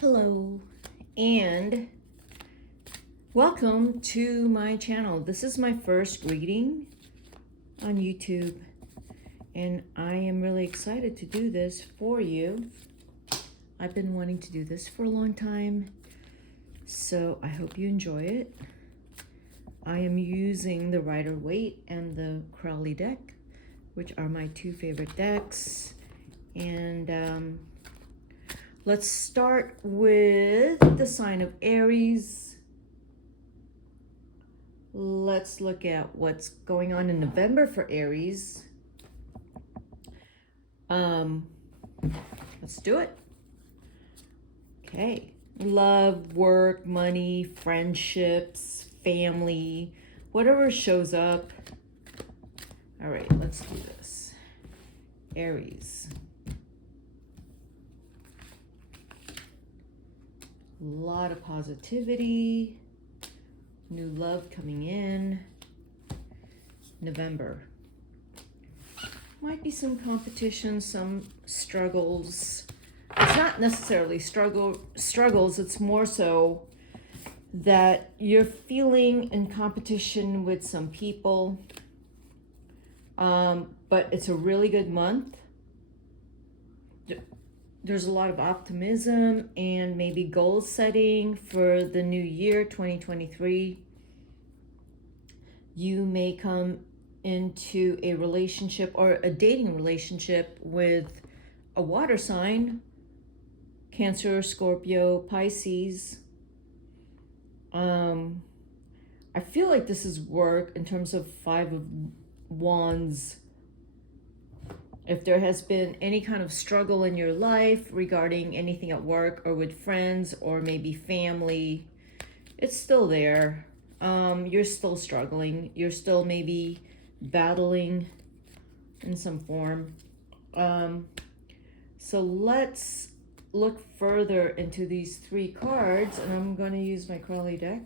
Hello and welcome to my channel. This is my first reading on YouTube and I am really excited to do this for you. I've been wanting to do this for a long time, so I hope you enjoy it. I am using the Rider-Waite and the Crowley deck, which are my two favorite decks. And let's start with the sign of Aries. Let's look at what's going on in November for Aries. Let's do it. Okay. Love, work, money, friendships, family, whatever shows up. All right, let's do this. Aries. A lot of positivity, new love coming in. November. Might be some competition, some struggles. It's not necessarily struggles, it's more so that you're feeling in competition with some people. But it's a really good month. There's a lot of optimism and maybe goal setting for the new year, 2023. You may come into a relationship or a dating relationship with a water sign, Cancer, Scorpio, Pisces. I feel like this is work in terms of Five of Wands. If there has been any kind of struggle in your life regarding anything at work or with friends or maybe family, it's still there. You're still struggling. You're still maybe battling in some form. So let's look further into these three cards, and I'm going to use my Crowley deck,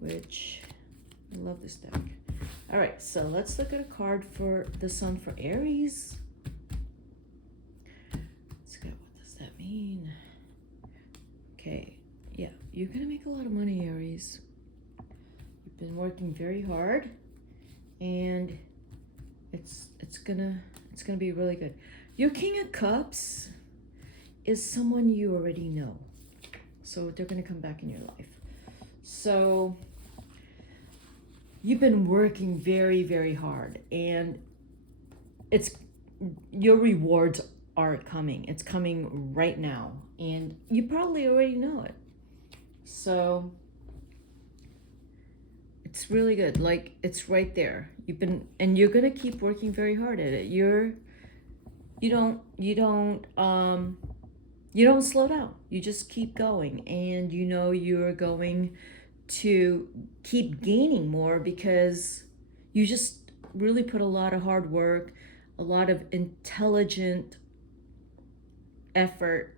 which I love this deck. All right, so let's look at a card for the sun for Aries. Let's go, what does that mean? Okay, yeah, you're gonna make a lot of money, Aries. You've been working very hard, and it's gonna be really good. Your King of Cups is someone you already know, so they're gonna come back in your life. So you've been working very, very hard, and your rewards are coming. It's coming right now, and you probably already know it. So it's really good. Like, it's right there. And you're gonna keep working very hard at it. You don't slow down. You just keep going, and you know you're going to keep gaining more because you just really put a lot of hard work, a lot of intelligent effort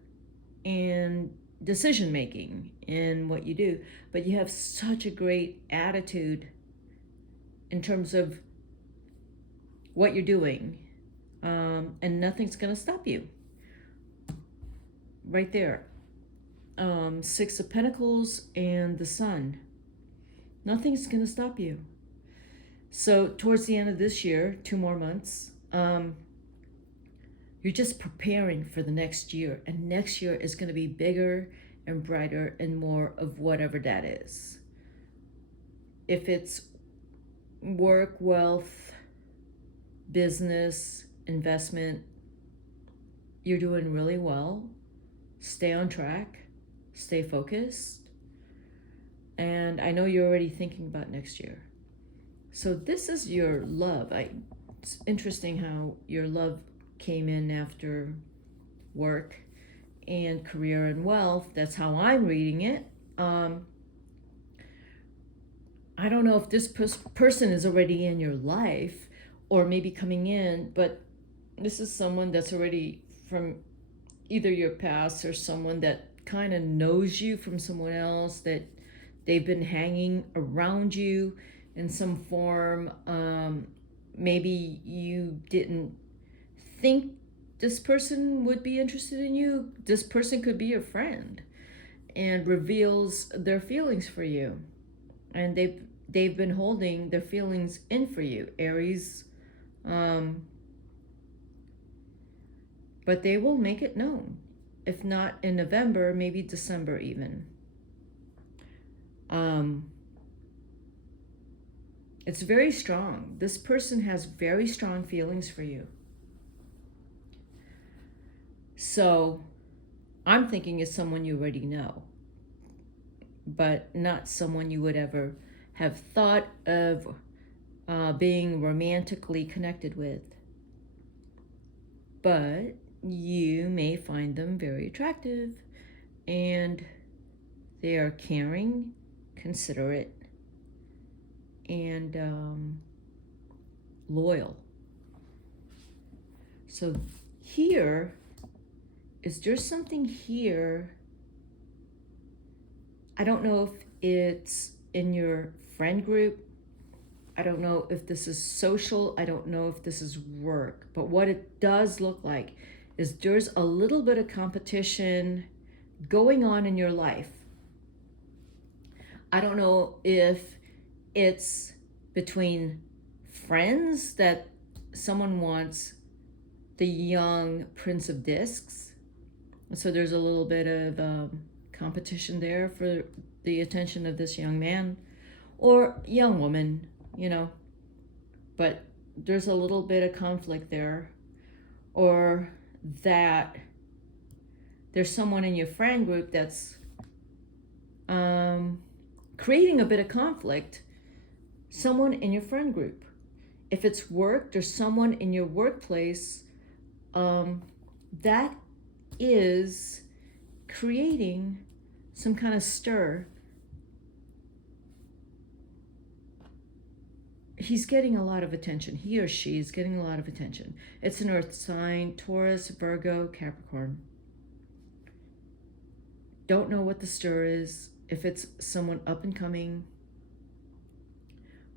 and decision making in what you do. But you have such a great attitude in terms of what you're doing, and nothing's gonna stop you. Right there. Six of Pentacles and the Sun. Nothing's gonna stop you. So towards the end of this year, 2 more months, you're just preparing for the next year, and next year is going to be bigger and brighter and more of whatever that is. If it's work, wealth, business, investment, you're doing really well. Stay on track, stay focused. And I know you're already thinking about next year. So this is your love. It's interesting how your love came in after work and career and wealth. That's how I'm reading it. I don't know if this person is already in your life or maybe coming in, but this is someone that's already from either your past or someone that kind of knows you from someone else, that they've been hanging around you in some form. Maybe you didn't think this person would be interested in you. This person could be your friend and reveals their feelings for you. And they've been holding their feelings in for you, Aries. But they will make it known. If not in November, maybe December even. It's very strong. This person has very strong feelings for you. So I'm thinking it's someone you already know, but not someone you would ever have thought of being romantically connected with. But you may find them very attractive, and they are caring, considerate, and loyal. So here, is there something here? I don't know if it's in your friend group. I don't know if this is social. I don't know if this is work. But what it does look like is there's a little bit of competition going on in your life. I don't know if it's between friends that someone wants the young Prince of Discs. So there's a little bit of competition there for the attention of this young man or young woman, you know. But there's a little bit of conflict there. Or that there's someone in your friend group that's creating a bit of conflict. Someone in your friend group. If it's work, there's someone in your workplace that is creating some kind of stir. He's getting a lot of attention. He or she is getting a lot of attention. It's an earth sign, Taurus, Virgo, Capricorn. Don't know what the stir is, if it's someone up and coming,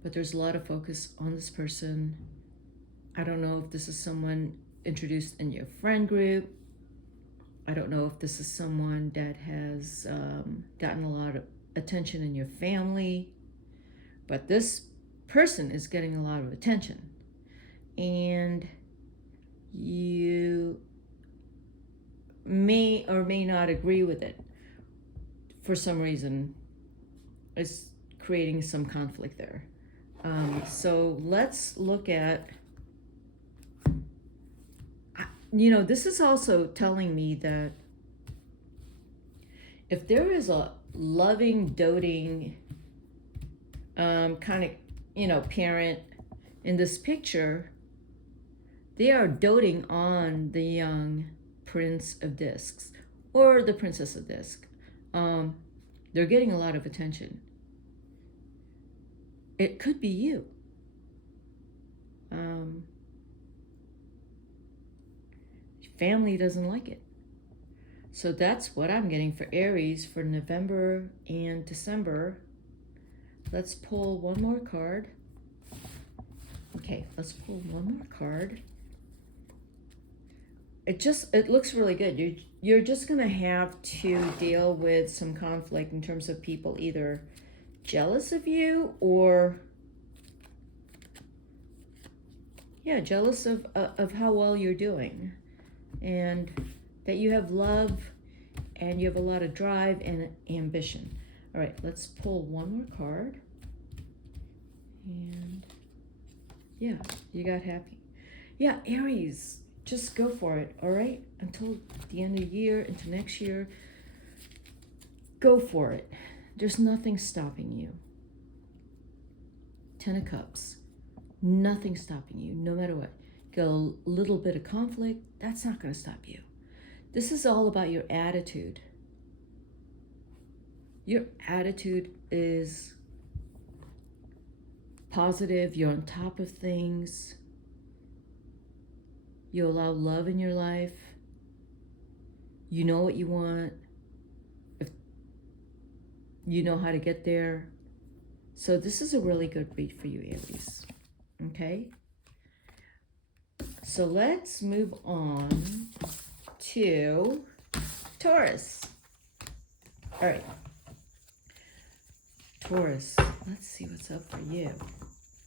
but there's a lot of focus on this person. I don't know if this is someone introduced in your friend group. I don't know if this is someone that has gotten a lot of attention in your family, but this person is getting a lot of attention, and you may or may not agree with it. For some reason, it's creating some conflict there. So let's look at, this is also telling me that if there is a loving, doting kind of, parent in this picture, they are doting on the young Prince of Discs or the Princess of Disc. They're getting a lot of attention. It could be you. Family doesn't like it. So that's what I'm getting for Aries for November and December. Let's pull one more card. Okay, let's pull one more card. It looks really good. You're just gonna have to deal with some conflict in terms of people either jealous of you or jealous of how well you're doing, and that you have love and you have a lot of drive and ambition. All right, let's pull one more card. And you got happy. Yeah, Aries, just go for it, all right? Until the end of the year, into next year, go for it. There's nothing stopping you. 10 of Cups, nothing stopping you, no matter what. Get a little bit of conflict, that's not going to stop you. This is all about your attitude. Your attitude is positive. You're on top of things. You allow love in your life. You know what you want. You know how to get there. So this is a really good read for you, Aries. Okay? So let's move on to Taurus. All right. Taurus, let's see what's up for you.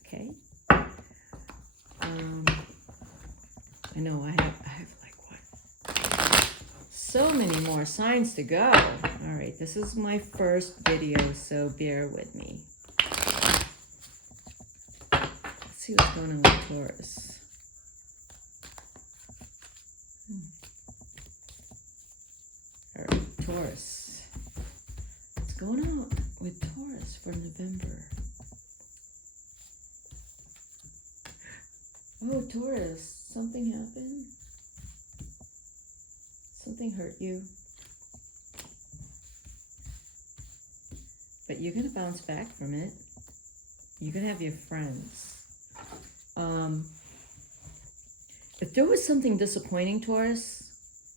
Okay. I know I have like what? So many more signs to go. All right, this is my first video, so bear with me. Let's see what's going on with Taurus. All right, Taurus. What's going on with Taurus for November? Oh, Taurus, something happened? Something hurt you? But you're going to bounce back from it. You're going to have your friends. If there was something disappointing, Taurus,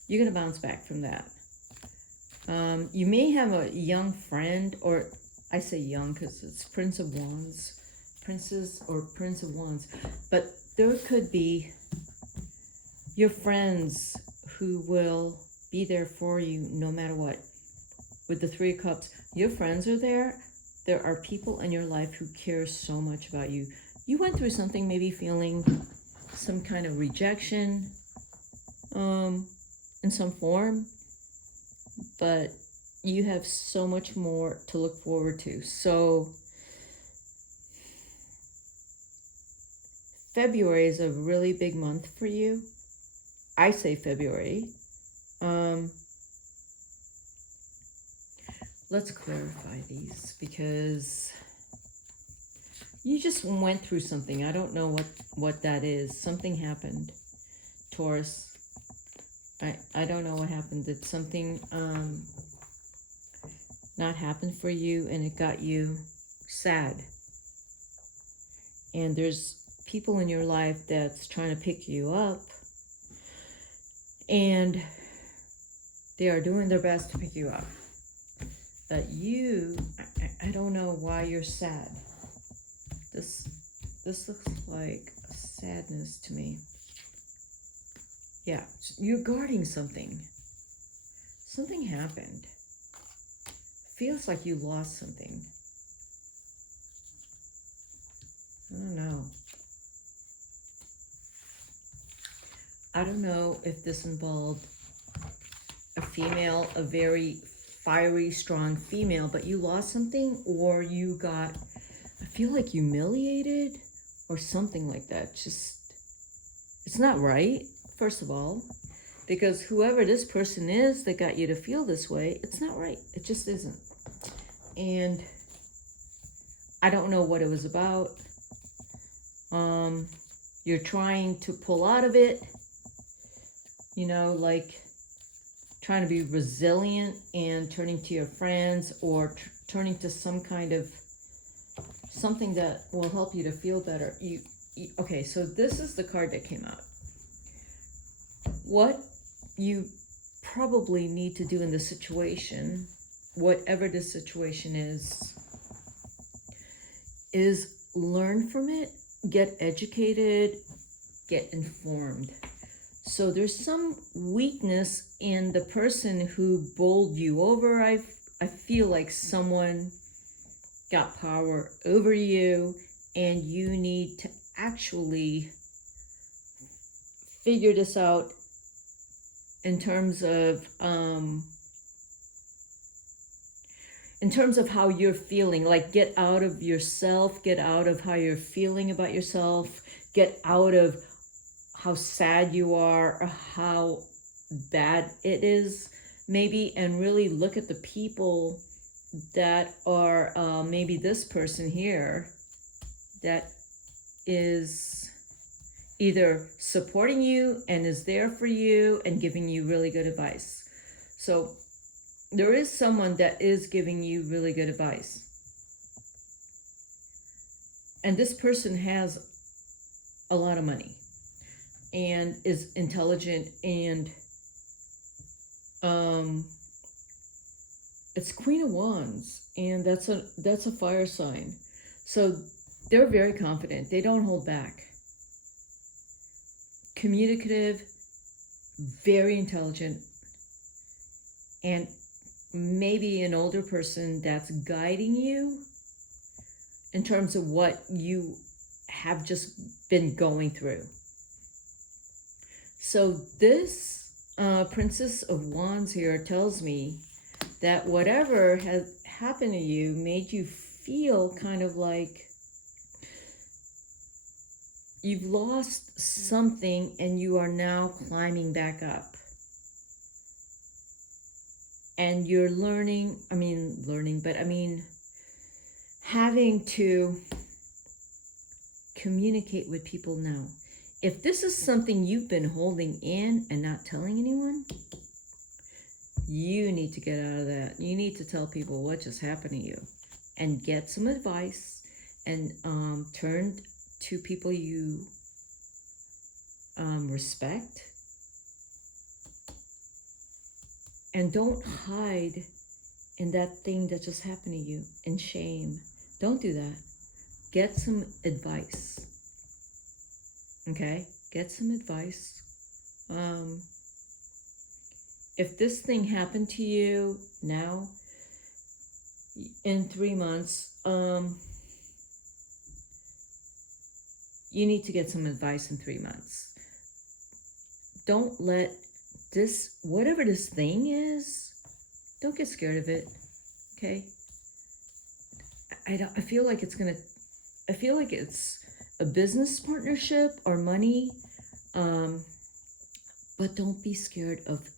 you're going to bounce back from that. You may have a young friend, or I say young because it's Prince of Wands, Princess or Prince of Wands, but there could be your friends who will be there for you no matter what. With the Three of Cups, your friends are there. There are people in your life who care so much about you. You went through something, maybe feeling some kind of rejection in some form, but you have so much more to look forward to. So February is a really big month for you. I say February. Let's clarify these because you just went through something. I don't know what that is. Something happened, Taurus. I don't know what happened. Did something not happen for you and it got you sad? And there's people in your life that's trying to pick you up, and they are doing their best to pick you up. But you, I don't know why you're sad. This looks like a sadness to me. Yeah, you're guarding something. Something happened. Feels like you lost something. I don't know. I don't know if this involved a female, a very fiery, strong female, but you lost something, or you got, I feel like, humiliated or something like that. Just, it's not right, first of all, because whoever this person is that got you to feel this way, it's not right. It just isn't. And I don't know what it was about. You're trying to pull out of it, you know, like trying to be resilient and turning to your friends or turning to some kind of something that will help you to feel better. Okay, so this is the card that came out. What you probably need to do in this situation, whatever the situation is learn from it, get educated, get informed. So there's some weakness in the person who bowled you over. I feel like someone got power over you, and you need to actually figure this out in terms of how you're feeling. Like, get out of yourself, get out of how you're feeling about yourself, get out of how sad you are or how bad it is, maybe, and really look at the people that are maybe this person here that is either supporting you and is there for you and giving you really good advice. So there is someone that is giving you really good advice. And this person has a lot of money and is intelligent, and it's Queen of Wands, and that's a fire sign. So they're very confident. They don't hold back. communicative, very intelligent, and maybe an older person that's guiding you in terms of what you have just been going through. So this Princess of Wands here tells me that whatever has happened to you made you feel kind of like you've lost something and you are now climbing back up. And you're having to communicate with people now. If this is something you've been holding in and not telling anyone, you need to get out of that. You need to tell people what just happened to you and get some advice and turn to people you respect. And don't hide in that thing that just happened to you in shame. Don't do that. Get some advice. Okay? Get some advice. If this thing happened to you now, in 3 months, you need to get some advice in 3 months. Don't let this, whatever this thing is, don't get scared of it, okay? I feel like it's a business partnership or money, but don't be scared of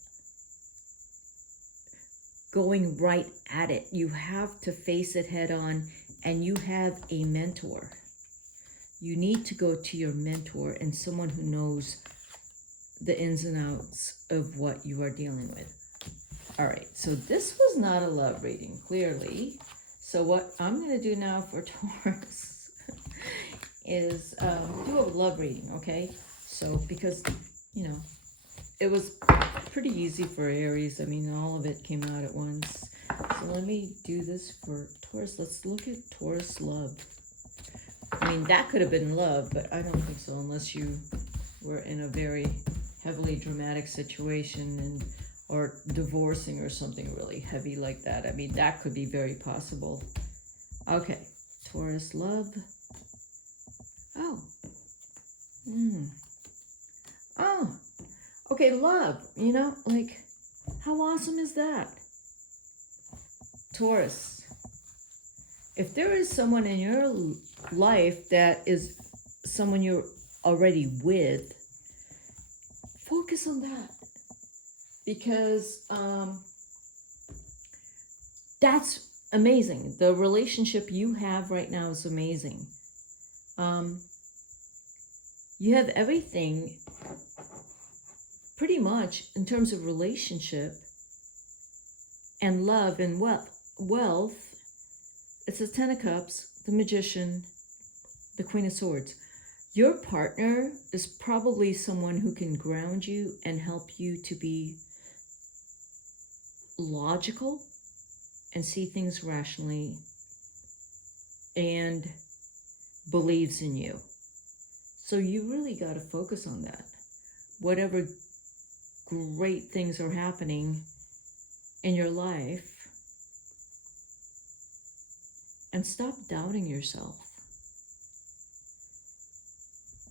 going right at it. You have to face it head on, and you have a mentor. You need to go to your mentor and someone who knows the ins and outs of what you are dealing with. All right, so this was not a love reading, clearly. So what I'm going to do now for Taurus is do a love reading, okay? So because, it was pretty easy for Aries. All of it came out at once. So let me do this for Taurus. Let's look at Taurus love. That could have been love, but I don't think so unless you were in a very heavily dramatic situation or divorcing or something really heavy like that. That could be very possible. Okay, Taurus love. Oh. Oh. Okay, love. How awesome is that? Taurus. If there is someone in your life that is someone you're already with, focus on that. Because that's amazing. The relationship you have right now is amazing. You have everything pretty much in terms of relationship and love and wealth. It's the Ten of Cups, the Magician, the Queen of Swords. Your partner is probably someone who can ground you and help you to be logical and see things rationally and believes in you. So you really got to focus on that. Whatever great things are happening in your life, and stop doubting yourself.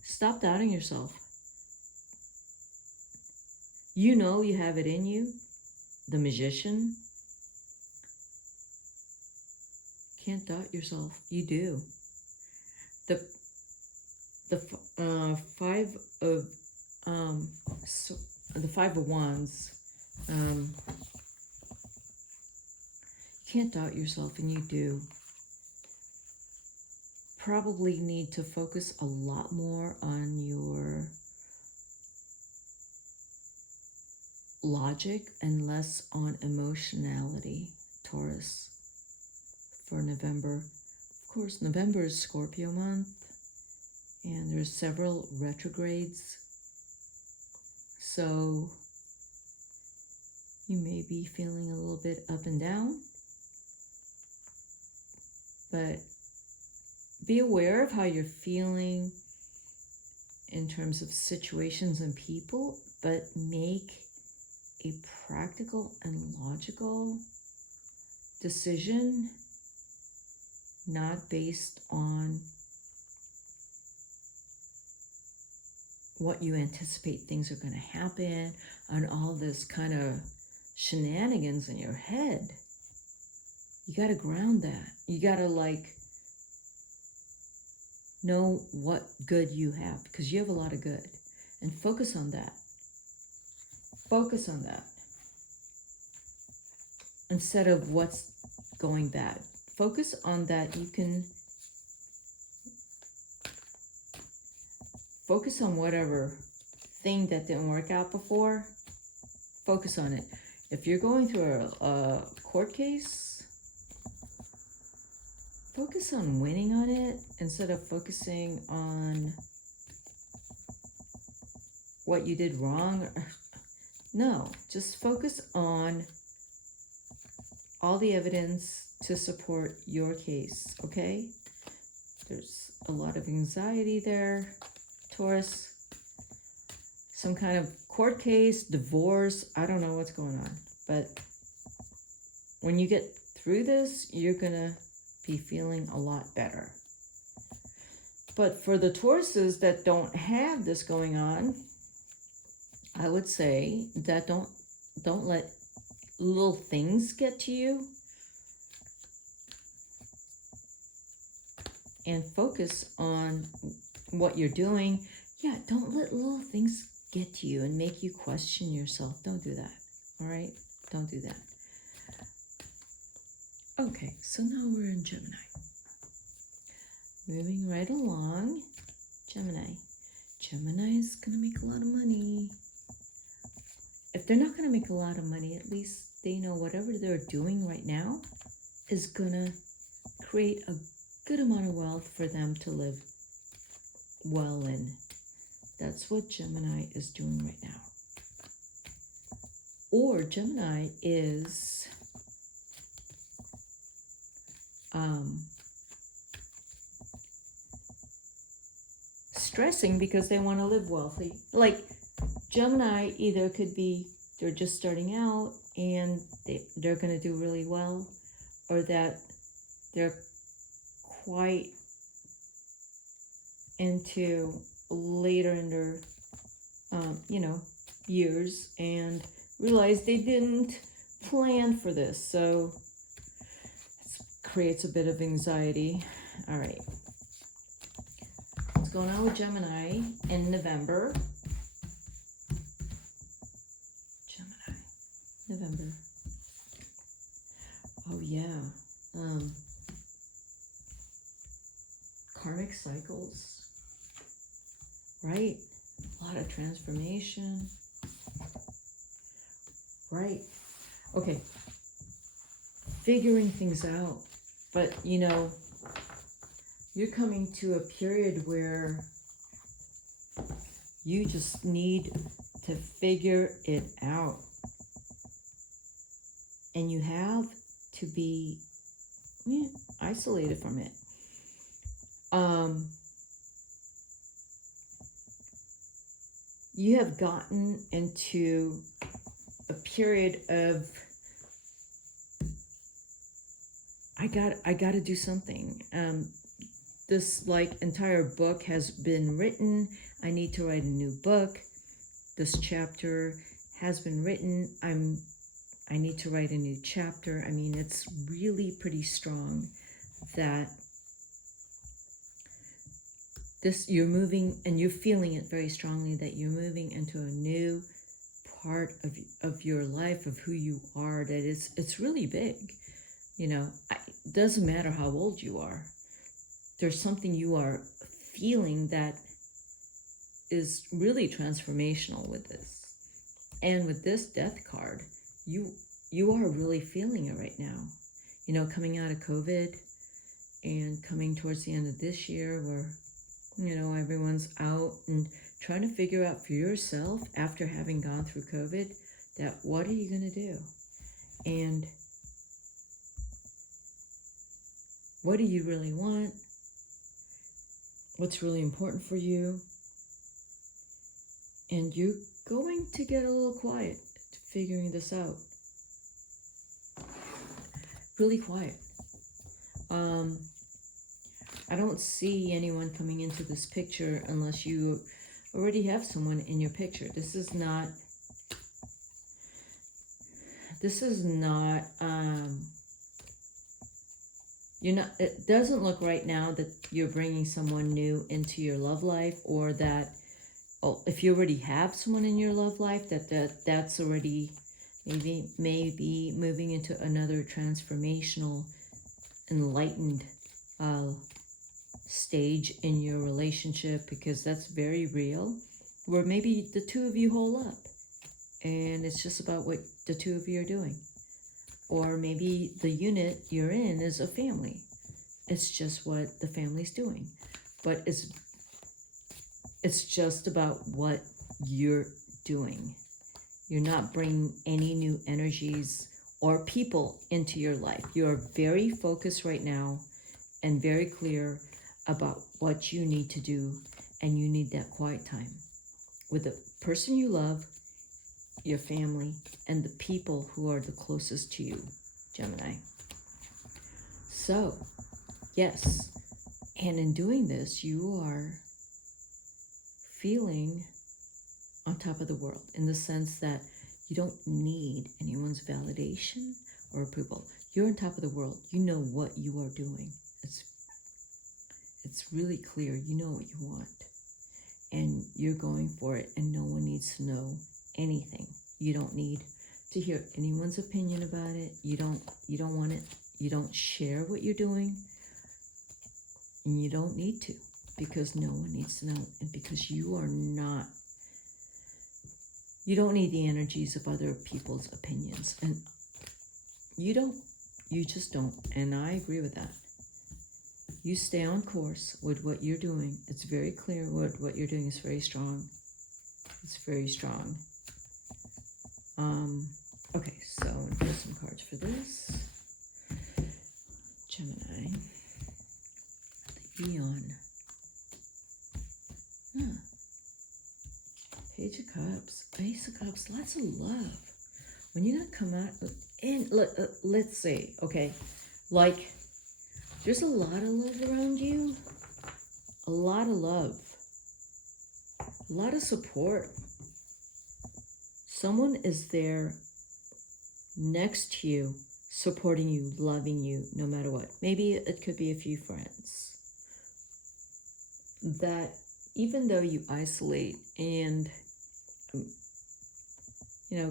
Stop doubting yourself. You know you have it in you. The Magician. Can't doubt yourself. You do. The Five of Wands. You can't doubt yourself, and you do. Probably need to focus a lot more on your logic and less on emotionality, Taurus, for November. Of course, November is Scorpio month, and there's several retrogrades. So you may be feeling a little bit up and down, but be aware of how you're feeling in terms of situations and people, but make a practical and logical decision, not based on what you anticipate things are going to happen, on all this kind of shenanigans in your head. You got to ground that. You got to know what good you have, because you have a lot of good, and focus on that. Focus on that instead of what's going bad. Focus on that. You can focus on whatever thing that didn't work out before. Focus on it. If you're going through a court case, focus on winning on it instead of focusing on what you did wrong. No, just focus on all the evidence to support your case, okay? There's a lot of anxiety there, Taurus. Some kind of court case, divorce, I don't know what's going on. But when you get through this, you're gonna be feeling a lot better. But for the Tauruses that don't have this going on, I would say that don't let little things get to you, and focus on what you're doing. Yeah, don't let little things get to you and make you question yourself. Don't do that. All right? Don't do that. Okay, so now we're in Gemini. Moving right along. Gemini. Gemini is going to make a lot of money. If they're not going to make a lot of money, at least they know whatever they're doing right now is going to create a good amount of wealth for them to live well in. That's what Gemini is doing right now. Or Gemini is stressing because they want to live wealthy. Like Gemini either could be they're just starting out and they're going to do really well, or that they're quite into later in their years and realize they didn't plan for this, so it creates a bit of anxiety. All right, what's going on with Gemini in November? November. Oh yeah. Karmic cycles, right? A lot of transformation, right? Okay, figuring things out, but you're coming to a period where you just need to figure it out, and you have to be isolated from it. You have gotten into a period of I got to do something. This entire book has been written. I need to write a new book. This chapter has been written. I need to write a new chapter. I mean, it's really pretty strong that you're moving, and you're feeling it very strongly, that you're moving into a new part of your life, of who you are, that it's really big. It doesn't matter how old you are. There's something you are feeling that is really transformational with this. And with this death card, you are really feeling it right now. Coming out of COVID and coming towards the end of this year where, everyone's out and trying to figure out for yourself after having gone through COVID that what are you going to do? And what do you really want? What's really important for you? And you're going to get a little quiet figuring this out. Really quiet. I don't see anyone coming into this picture unless you already have someone in your picture. This is not, it doesn't look right now that you're bringing someone new into your love life, or that, oh, if you already have someone in your love life, that's already maybe moving into another transformational, enlightened stage in your relationship, because that's very real, where maybe the two of you hole up and it's just about what the two of you are doing. Or maybe the unit you're in is a family. It's just what the family's doing. But it's just about what you're doing. You're not bringing any new energies or people into your life. You are very focused right now and very clear about what you need to do, and you need that quiet time with the person you love, your family, and the people who are the closest to you, Gemini. So, yes, and in doing this, you are feeling on top of the world, in the sense that you don't need anyone's validation or approval. You're on top of the world. You know what you are doing. It's really clear. You know what you want, and you're going for it, and no one needs to know anything. You don't need to hear anyone's opinion about it. You don't want it. You don't share what you're doing, and you don't need to, because no one needs to know, and because you don't need the energies of other people's opinions, and you just don't, and I agree with that. You stay on course with what you're doing. It's very clear what you're doing is very strong. It's very strong. Okay, so I'm going to pull some cards for this. Gemini. The Eon. Page of Cups. Ace of Cups. Lots of love. When you're going to come out, and let's say, okay, like, there's a lot of love around you. A lot of love. A lot of support. Someone is there next to you, supporting you, loving you, no matter what. Maybe it could be a few friends. That even though you isolate and,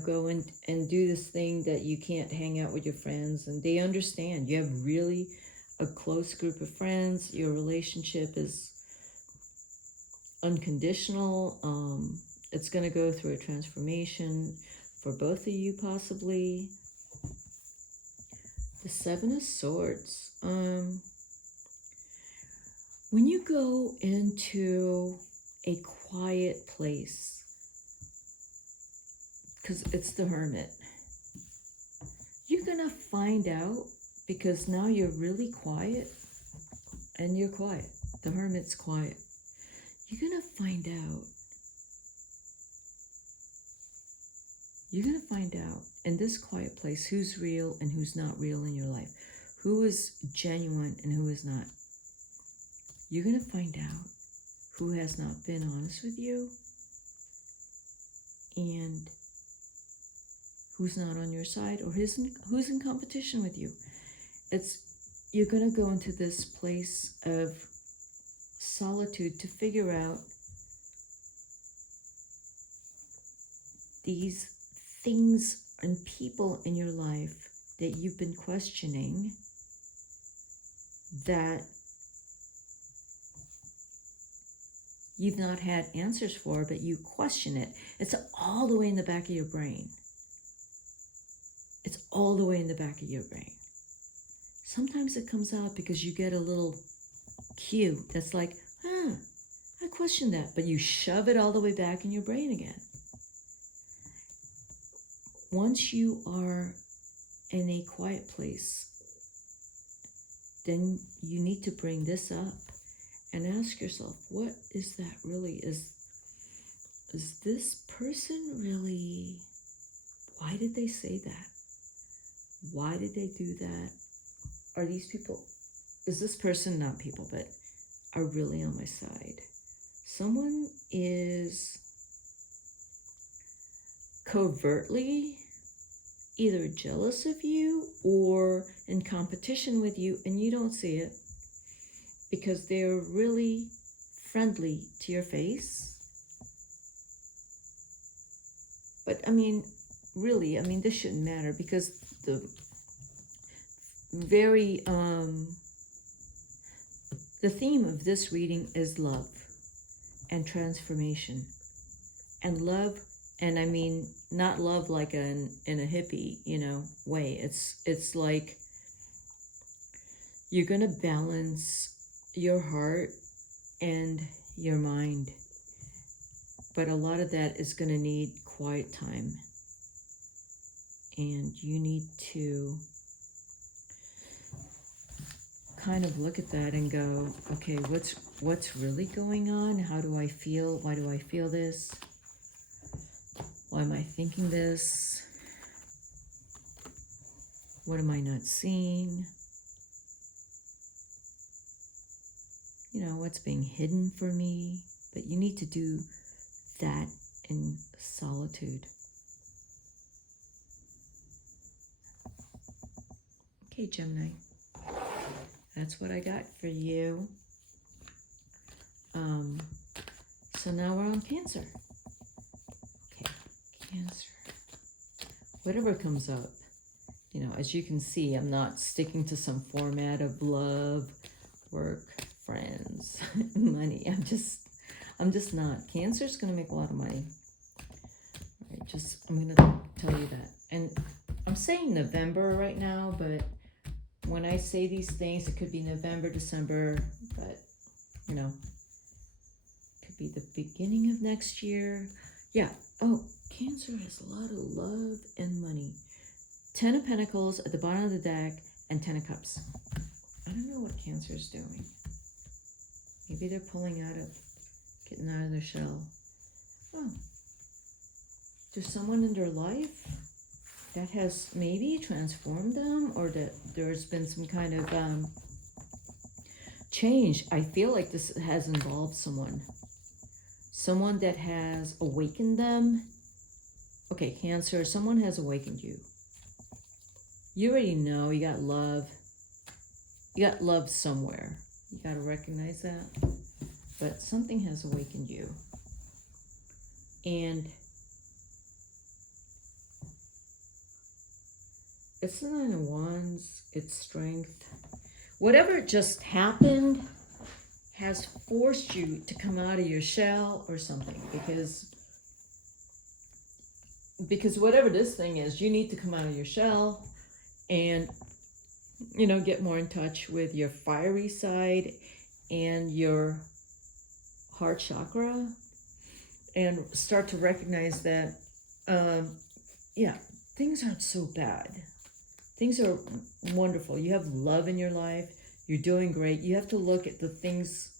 go and do this thing that you can't hang out with your friends, and they understand. You have really a close group of friends. Your relationship is unconditional. It's going to go through a transformation for both of you, possibly. The Seven of Swords. When you go into a quiet place, because it's the Hermit, you're going to find out, because now you're really quiet, and you're quiet. The Hermit's quiet. You're going to find out. You're going to find out in this quiet place who's real and who's not real in your life. Who is genuine and who is not. You're going to find out who has not been honest with you and who's not on your side, or who's in competition with you. You're going to go into this place of solitude to figure out these things and people in your life that you've been questioning, that you've not had answers for, but you question it. It's all the way in the back of your brain. It's all the way in the back of your brain. Sometimes it comes out because you get a little cue that's like, I questioned that, but you shove it all the way back in your brain again. Once you are in a quiet place, then you need to bring this up and ask yourself, what is that really? Is is this person really, why did they say that? Why did they do that? Are these people, is this person, not people, but are really on my side? Someone is covertly either jealous of you or in competition with you, and you don't see it because they're really friendly to your face. But I mean, really, I mean, this shouldn't matter because the very, the theme of this reading is love and transformation. And love, and I mean, not love like in a hippie, you know, way. It's like you're going to balance your heart and your mind. But a lot of that is going to need quiet time. And you need to kind of look at that and go, okay, what's really going on? How do I feel? Why do I feel this? Why am I thinking this? What am I not seeing? You know, what's being hidden for me? But you need to do that in solitude. Okay, Gemini. That's what I got for you. So now we're on Cancer. Okay, Cancer. Whatever comes up. You know, as you can see, I'm not sticking to some format of love, work, friends, money. I'm just not. Cancer's going to make a lot of money. All right, I'm going to tell you that. And I'm saying November right now, but when I say these things, it could be November, December, but, you know, it could be the beginning of next year. Yeah. Oh, Cancer has a lot of love and money. 10 of Pentacles at the bottom of the deck and 10 of Cups. I don't know what Cancer is doing. Maybe they're getting out of their shell. Oh, there's someone in their life that has maybe transformed them, or that there's been some kind of change. I feel like this has involved someone that has awakened them. Okay, Cancer, someone has awakened you. You already know you got love. You got love somewhere. You got to recognize that. But something has awakened you. And it's the Nine of Wands. It's strength. Whatever just happened has forced you to come out of your shell or something. Because whatever this thing is, you need to come out of your shell and, you know, get more in touch with your fiery side and your heart chakra, and start to recognize that, yeah, things aren't so bad. Things are wonderful. You have love in your life. You're doing great. You have to look at the things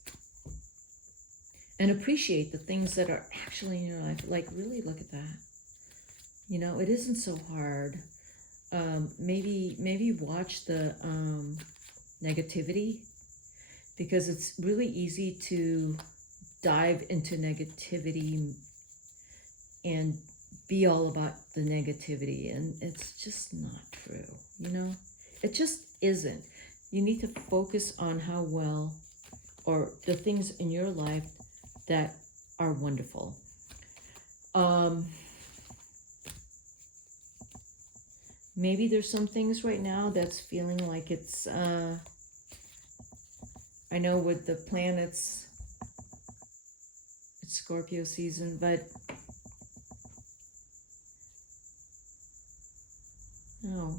and appreciate the things that are actually in your life. Like, really look at that. You know, it isn't so hard. Maybe watch the negativity, because it's really easy to dive into negativity and be all about the negativity, and it's just not true, you know? It just isn't. You need to focus on how well, or the things in your life that are wonderful. Maybe there's some things right now that's feeling like it's, I know with the planets, it's Scorpio season, but no.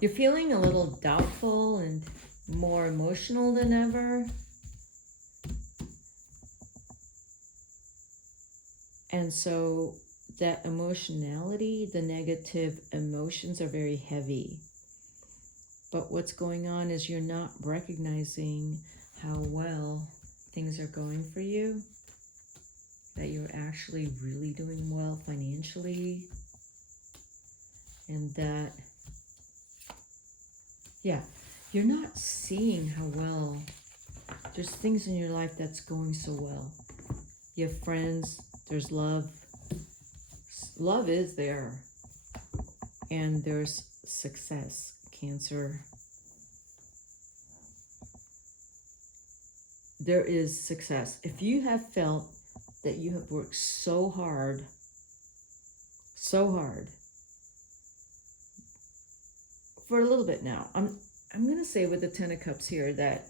You're feeling a little doubtful and more emotional than ever. And so that emotionality, the negative emotions are very heavy. But what's going on is you're not recognizing how well things are going for you, that you're actually really doing well financially, and that, yeah, you're not seeing how well, there's things in your life that's going so well. You have friends, there's love. Love is there. And there's success, Cancer. There is success. If you have felt that you have worked so hard, for a little bit now, I'm going to say with the Ten of Cups here that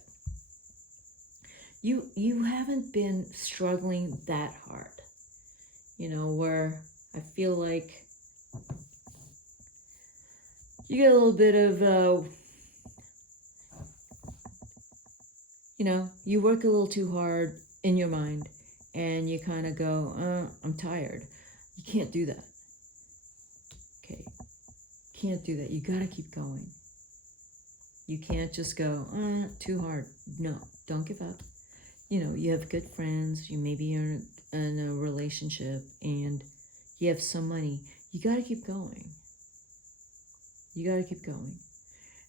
you haven't been struggling that hard. You know, where I feel like you get a little bit of, you know, you work a little too hard in your mind and you kind of go, I'm tired. You can't do that. Okay. Can't do that. You got to keep going. You can't just go, too hard. No, don't give up. You know, you have good friends. You maybe are in a relationship and you have some money. You got to keep going. You got to keep going.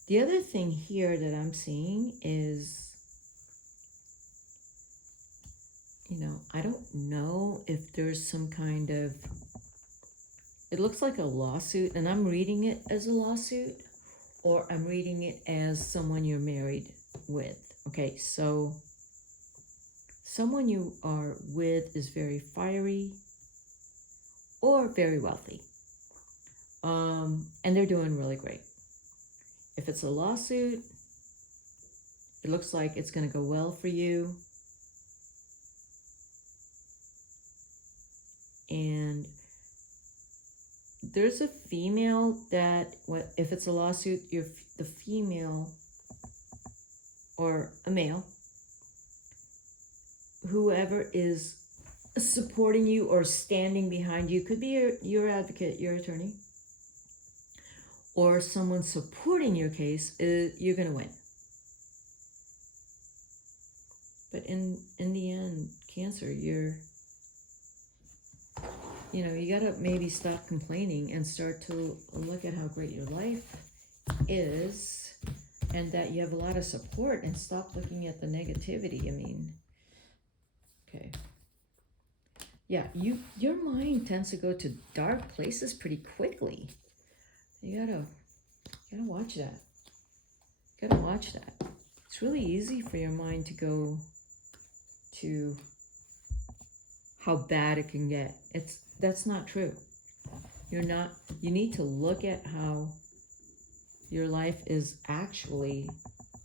The other thing here that I'm seeing is, you know, I don't know if there's some kind of, it looks like a lawsuit, and I'm reading it as a lawsuit, or I'm reading it as someone you're married with. Okay, so someone you are with is very fiery or very wealthy. And they're doing really great. If it's a lawsuit, it looks like it's going to go well for you. And there's a female that, if it's a lawsuit, the female or a male, whoever is supporting you or standing behind you, could be your advocate, your attorney, or someone supporting your case, you're going to win. But in the end, Cancer, you got to maybe stop complaining and start to look at how great your life is and that you have a lot of support, and stop looking at the negativity. I mean, okay. Yeah, your mind tends to go to dark places pretty quickly. You gotta watch that. Gotta watch that. It's really easy for your mind to go to how bad it can get. That's not true. You need to look at how your life is actually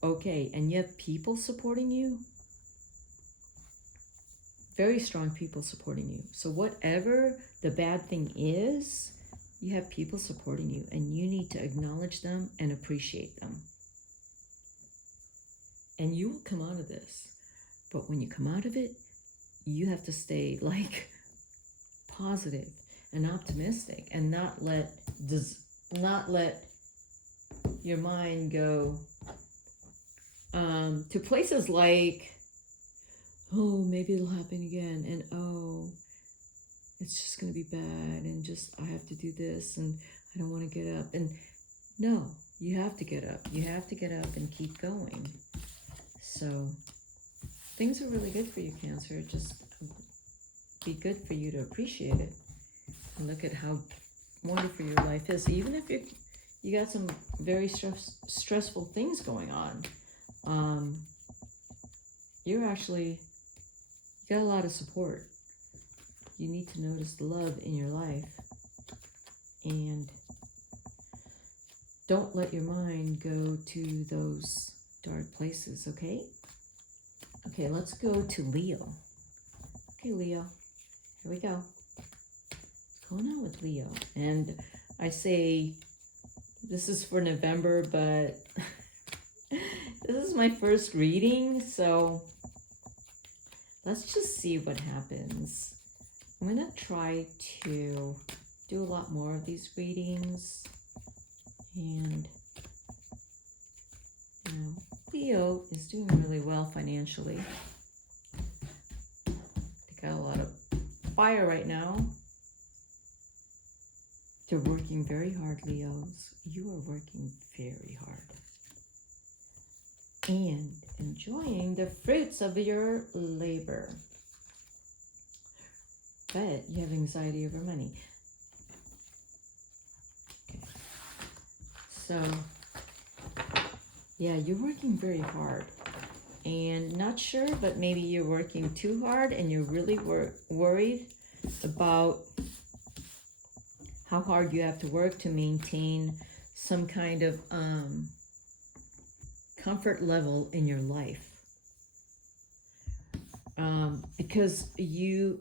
okay, and you have people supporting you. Very strong people supporting you. So whatever the bad thing is, you have people supporting you, and you need to acknowledge them and appreciate them. And you will come out of this. But when you come out of it, you have to stay positive and optimistic, and not let your mind go to places like, oh, maybe it'll happen again, and oh, it's just going to be bad, and just, I have to do this, and I don't want to get up. And no, you have to get up. You have to get up and keep going. So things are really good for you, Cancer. Just be good for you to appreciate it and look at how wonderful your life is. Even if you got some very stressful things going on, you got a lot of support. You need to notice the love in your life, and don't let your mind go to those dark places, okay? Okay, let's go to Leo. Okay, Leo, here we go. What's going on with Leo? And I say this is for November, but this is my first reading, so let's just see what happens. I'm going to try to do a lot more of these readings. And Leo is doing really well financially. got a lot of fire right now. They're working very hard, Leos. You are working very hard. And enjoying the fruits of your labor. But you have anxiety over money. Okay. So, yeah, you're working very hard. And not sure, but maybe you're working too hard and you're really worried about how hard you have to work to maintain some kind of comfort level in your life. Because you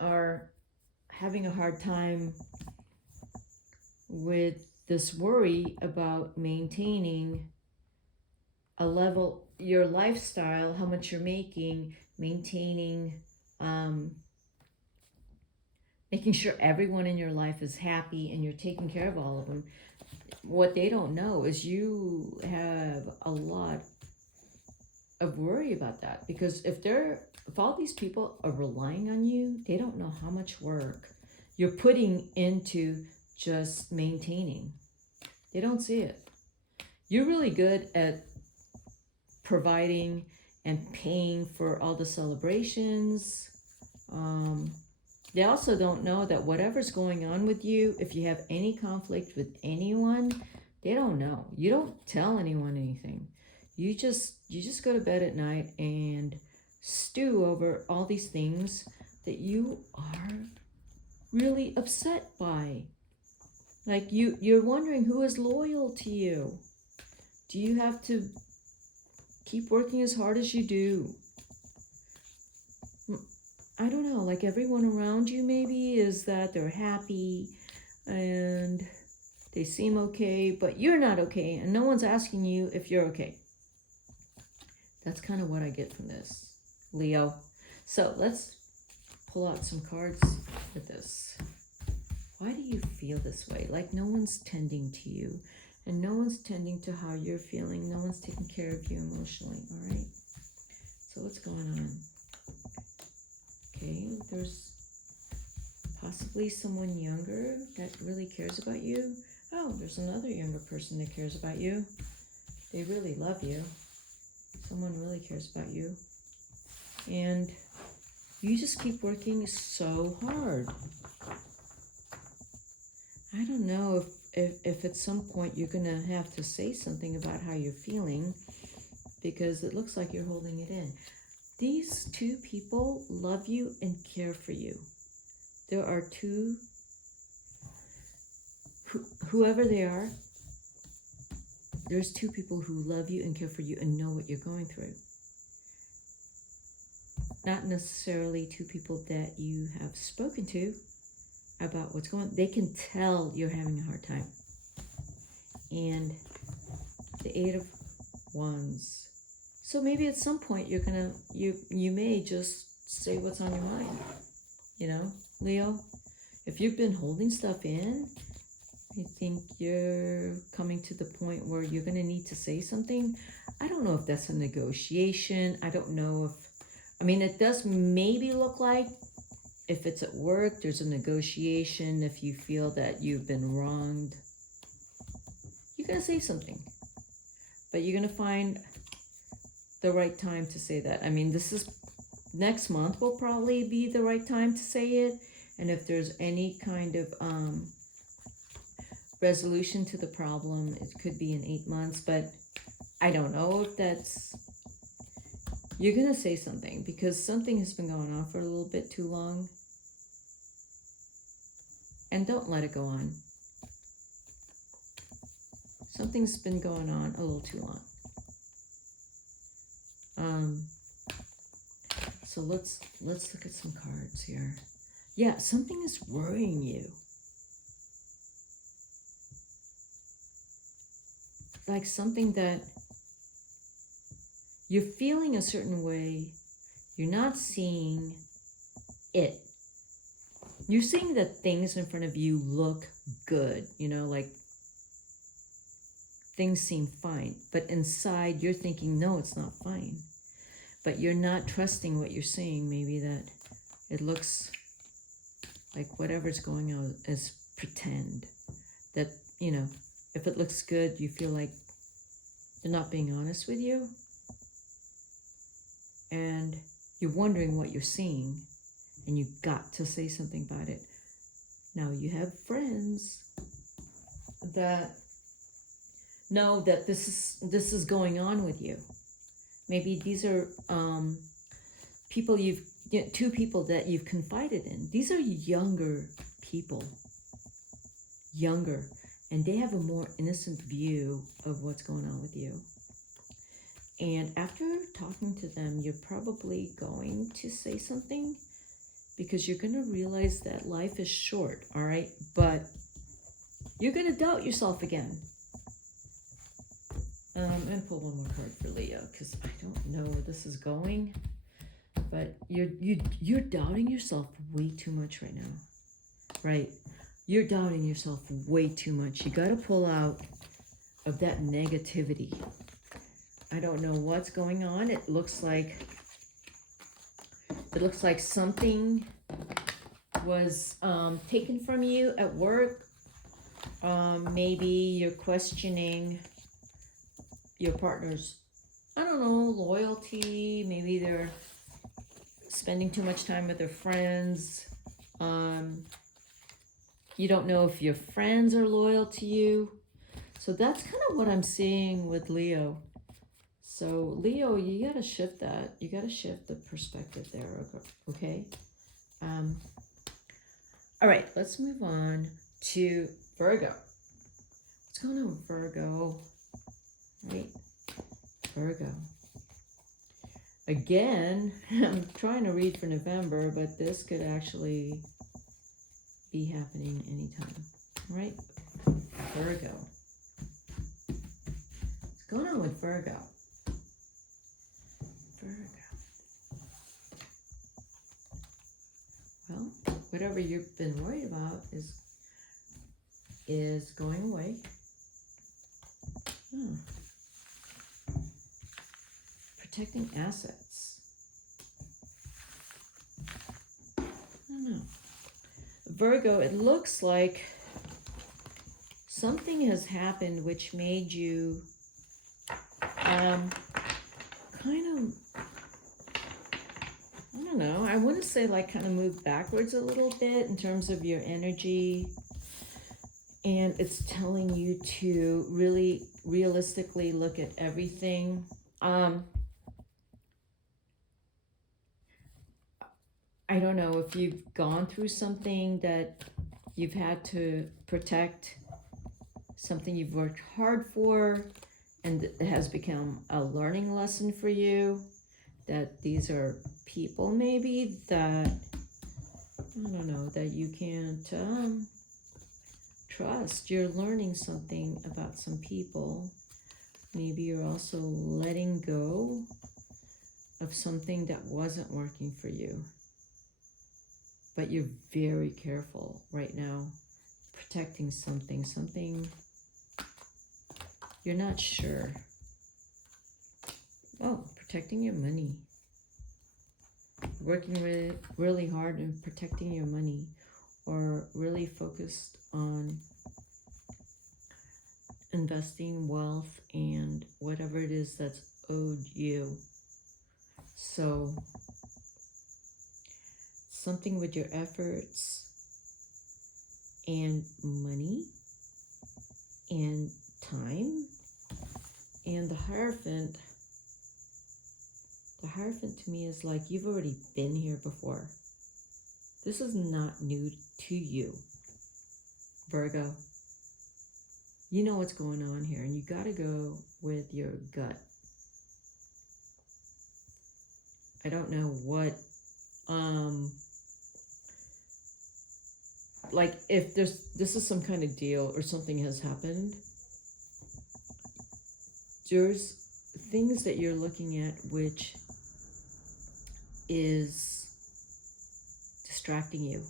are having a hard time with this worry about maintaining a level, your lifestyle, how much you're making, maintaining, making sure everyone in your life is happy and you're taking care of all of them. What they don't know is you have a lot of worry about that, because if all these people are relying on you, they don't know how much work you're putting into just maintaining. They don't see it. You're really good at providing and paying for all the celebrations. They also don't know that whatever's going on with you, if you have any conflict with anyone, they don't know. You don't tell anyone anything. You just go to bed at night and stew over all these things that you are really upset by. Like you're wondering who is loyal to you. Do you have to keep working as hard as you do? I don't know, like everyone around you maybe is that they're happy and they seem okay, but you're not okay and no one's asking you if you're okay. That's kind of what I get from this, Leo. So let's pull out some cards with this. Why do you feel this way? Like no one's tending to you and no one's tending to how you're feeling. No one's taking care of you emotionally, all right? So what's going on? Okay, there's possibly someone younger that really cares about you. Oh, there's another younger person that cares about you. They really love you. Someone really cares about you. And you just keep working so hard. I don't know if at some point you're going to have to say something about how you're feeling, because it looks like you're holding it in. These two people love you and care for you. There are two, whoever they are, there's two people who love you and care for you and know what you're going through. Not necessarily two people that you have spoken to about what's going on. They can tell you're having a hard time. And the Eight of Wands. So maybe at some point you may just say what's on your mind. You know, Leo, if you've been holding stuff in, you think you're coming to the point where you're going to need to say something. I don't know if that's a negotiation. I don't know it does maybe look like if it's at work, there's a negotiation. If you feel that you've been wronged, you're going to say something. But you're going to find the right time to say that. This is next month will probably be the right time to say it. And if there's any kind of resolution to the problem, it could be in 8 months. But I don't know if that's... You're going to say something because something has been going on for a little bit too long. And don't let it go on. Something's been going on a little too long. So let's look at some cards here. Yeah, something is worrying you. Like something that you're feeling a certain way, you're not seeing it. You're seeing that things in front of you look good, like things seem fine. But inside you're thinking, no, it's not fine. But you're not trusting what you're seeing, maybe that It looks like whatever's going on is pretend. That, you know, if it looks good, you feel like they're not being honest with you. And you're wondering what you're seeing. And you got to say something about it. Now, you have friends that know that this is going on with you. Maybe these are people two people that you've confided in. These are younger people, and they have a more innocent view of what's going on with you. And after talking to them, you're probably going to say something, because you're going to realize that life is short, all right? But you're going to doubt yourself again. I'm going to pull one more card for Leo, because I don't know where this is going. But you're doubting yourself way too much right now, right? You're doubting yourself way too much. You got to pull out of that negativity. I don't know what's going on. It looks like something was taken from you at work. Maybe you're questioning your partner's, I don't know, loyalty. Maybe they're spending too much time with their friends. You don't know if your friends are loyal to you. So that's kind of what I'm seeing with Leo. So Leo, you got to shift that. You got to shift the perspective there, okay? All right, let's move on to Virgo. What's going on with Virgo? Right, Virgo. Again, I'm trying to read for November, but this could actually be happening anytime, right? Virgo. What's going on with Virgo? Well, whatever you've been worried about is going away. Protecting assets. I don't know. Virgo, it looks like something has happened which made you kind of, I don't know, I want to say like kind of move backwards a little bit in terms of your energy. And it's telling you to really realistically look at everything. I don't know if you've gone through something that you've had to protect, something you've worked hard for, and it has become a learning lesson for you, that these are people maybe that, I don't know, that you can't trust. You're learning something about some people. Maybe you're also letting go of something that wasn't working for you. But you're very careful right now, protecting something you're not sure. Oh, protecting your money. Working really hard and protecting your money, or really focused on investing wealth and whatever it is that's owed you. So something with your efforts and money and time. And the Hierophant to me is like you've already been here before. This is not new to you, Virgo. You know what's going on here, and you got to go with your gut. I don't know what, like if this is some kind of deal or something has happened, there's things that you're looking at which is distracting you.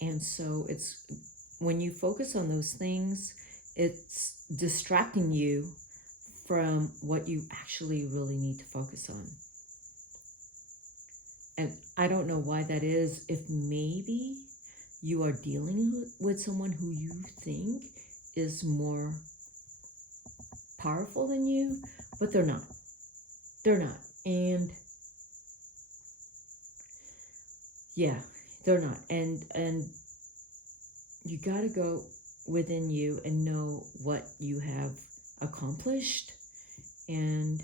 And so it's, when you focus on those things, it's distracting you from what you actually really need to focus on. And I don't know why that is. If maybe you are dealing with someone who you think is more powerful than you, but they're not. They're not. And yeah, they're not. And you got to go within you and know what you have accomplished and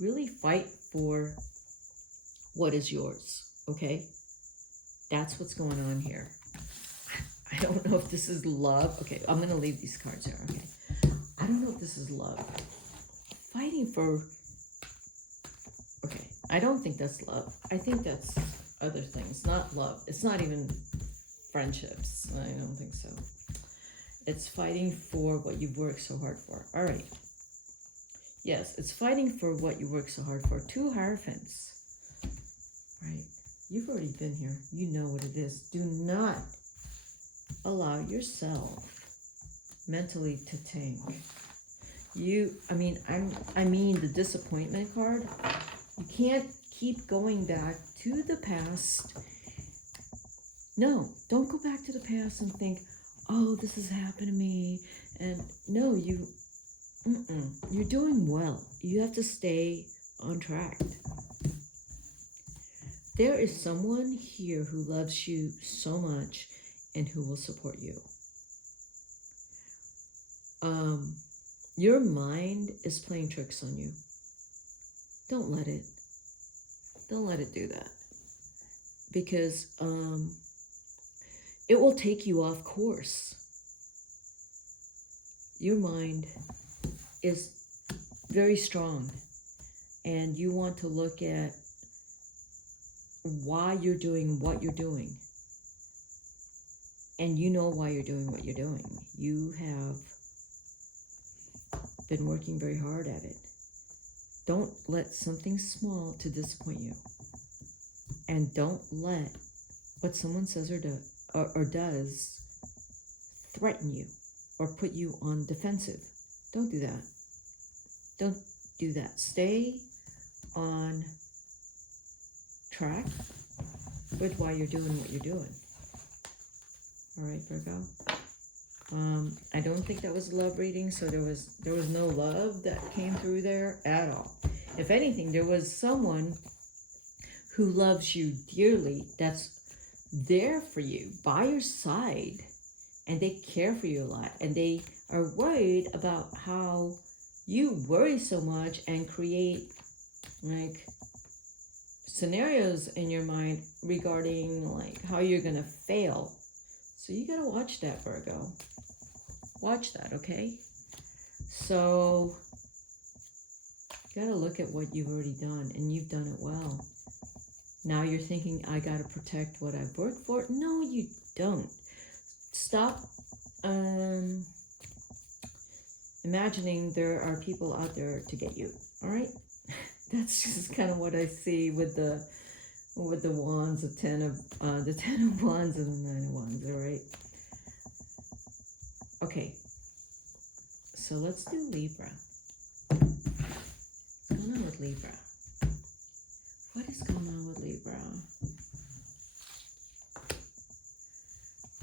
really fight for what is yours, okay? That's what's going on here. I don't know if this is love. Okay, I'm going to leave these cards there, okay? I don't know if this is love. Fighting for... Okay, I don't think that's love. I think that's other things, not love. It's not even friendships. I don't think so. It's fighting for what you've worked so hard for. All right. Yes, it's fighting for what you worked so hard for. 2 Hierophants. Right. You've already been here. You know what it is. Do not allow yourself mentally to tank. I mean the disappointment card. You can't keep going back to the past. No, don't go back to the past and think, oh, this has happened to me. And no, you're doing well. You have to stay on track. There is someone here who loves you so much and who will support you. Your mind is playing tricks on you. Don't let it. Don't let it do that. Because it will take you off course. Your mind is very strong, and you want to look at why you're doing what you're doing. And you know why you're doing what you're doing. You have been working very hard at it. Don't let something small to disappoint you. And don't let what someone says or does threaten you or put you on defensive. Don't do that. Don't do that. Stay on track with why you're doing what you're doing. All right, Virgo. I don't think that was a love reading, so there was no love that came through there at all. If anything, there was someone who loves you dearly, that's there for you, by your side, and they care for you a lot, and they are worried about how you worry so much and create like scenarios in your mind regarding like how you're gonna fail. So you gotta watch that, Virgo. Watch that, okay? So you gotta look at what you've already done, and you've done it well. Now you're thinking, I gotta protect what I've worked for. No, you don't. Stop imagining there are people out there to get you. All right? That's just kind of what I see with the wands, the 10 of wands and the 9 of wands. All right? Okay. So let's do Libra. What's going on with Libra? What is going on with Libra?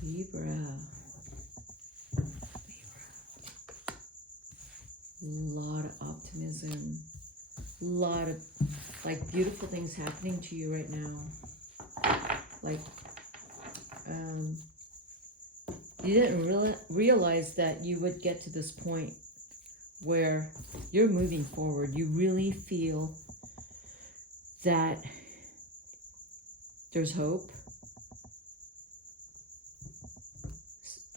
Libra. Lot of optimism. Lot of like beautiful things happening to you right now. Like you didn't realize that you would get to this point where you're moving forward. You really feel that there's hope.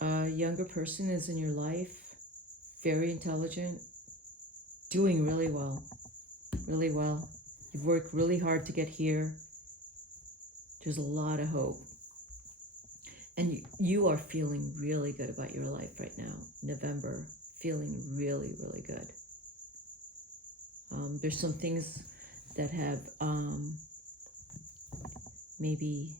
A younger person is in your life, very intelligent, doing really well, really well. You've worked really hard to get here. There's a lot of hope. And you are feeling really good about your life right now. November, feeling really, really good. There's some things that have maybe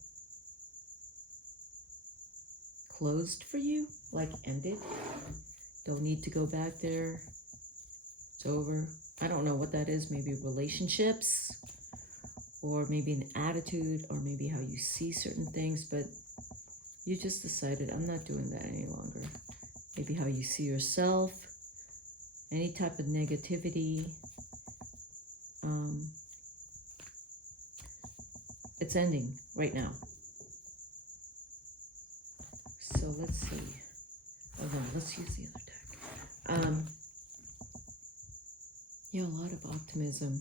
closed for you, like ended. Don't need to go back there. It's over. I don't know what that is. Maybe relationships, or maybe an attitude, or maybe how you see certain things, but you just decided, I'm not doing that any longer. Maybe how you see yourself, any type of negativity. It's ending right now. So let's see. Oh no, let's use the other deck. Yeah, a lot of optimism.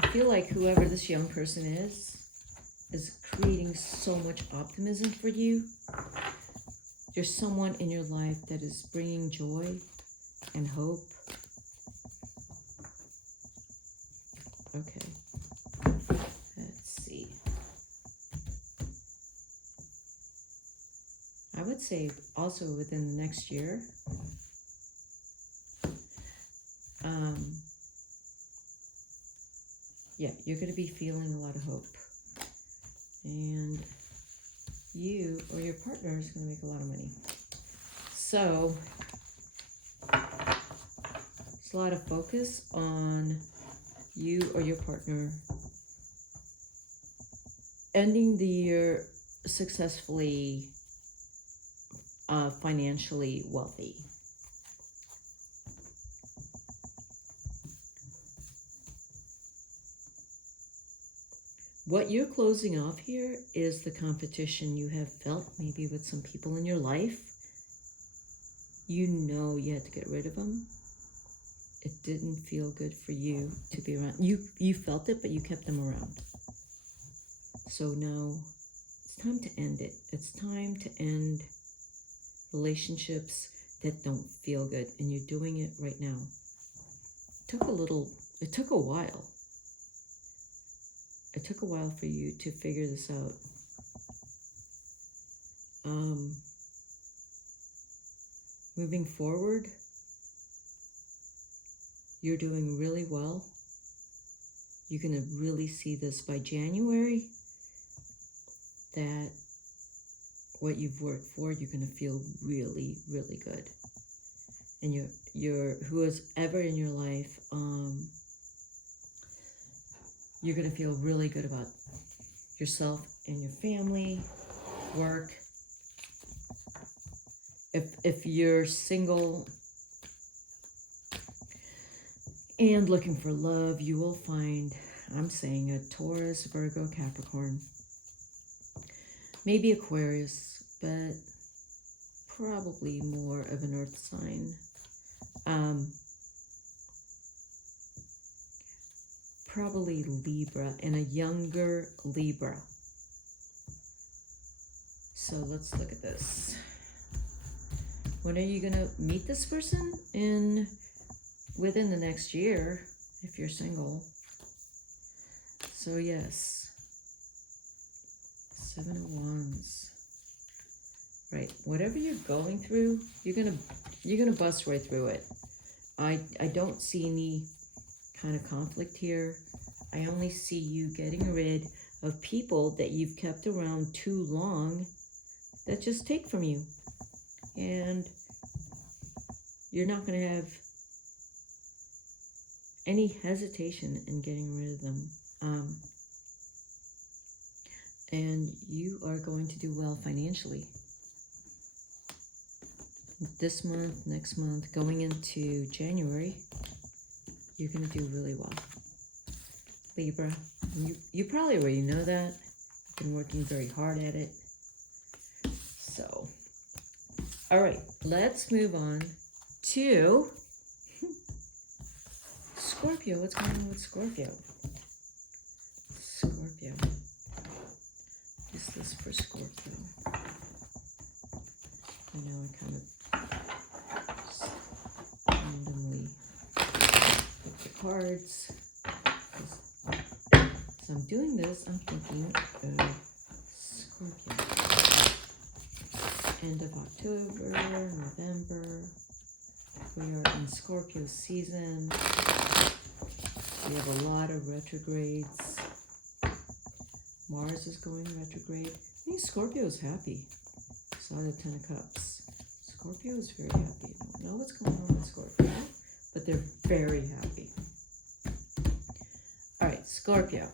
I feel like whoever this young person is creating so much optimism for you. There's someone in your life that is bringing joy and hope. Okay. Let's see. I would say also within the next year. Yeah, you're going to be feeling a lot of hope. And you or your partner is going to make a lot of money. So, there's a lot of focus on you or your partner ending the year successfully, financially wealthy. What you're closing off here is the competition you have felt maybe with some people in your life. You know you had to get rid of them. It didn't feel good for you to be around. You felt it, but you kept them around. So now it's time to end it. It's time to end relationships that don't feel good, and you're doing it right now. It took a while. It took a while for you to figure this out. Moving forward, you're doing really well. You're going to really see this by January, that what you've worked for, you're going to feel really, really good. And who is ever in your life, you're going to feel really good about yourself and your family, work. If you're single and looking for love, you will find, I'm saying, a Taurus, Virgo, Capricorn. Maybe Aquarius, but probably more of an earth sign. Probably Libra, and a younger Libra. So let's look at this. When are you going to meet this person? Within the next year, if you're single. So yes. 7 of Wands. Right. Whatever you're going through, you're gonna bust right through it. I don't see any kind of conflict here. I only see you getting rid of people that you've kept around too long that just take from you. And you're not going to have any hesitation in getting rid of them. And you are going to do well financially. This month, next month, going into January, you're going to do really well. Libra, you probably already know that. You've been working very hard at it. So, all right, let's move on to Scorpio. What's going on with Scorpio? Scorpio. Is this for Scorpio? I know I kind of just randomly pick the cards. So I'm doing this, I'm thinking of Scorpio. End of October, November. We are in Scorpio season. We have a lot of retrogrades. Mars is going retrograde. I think Scorpio is happy. Saw the 10 of Cups. Scorpio is very happy. I don't know what's going on with Scorpio, but they're very happy. All right, Scorpio.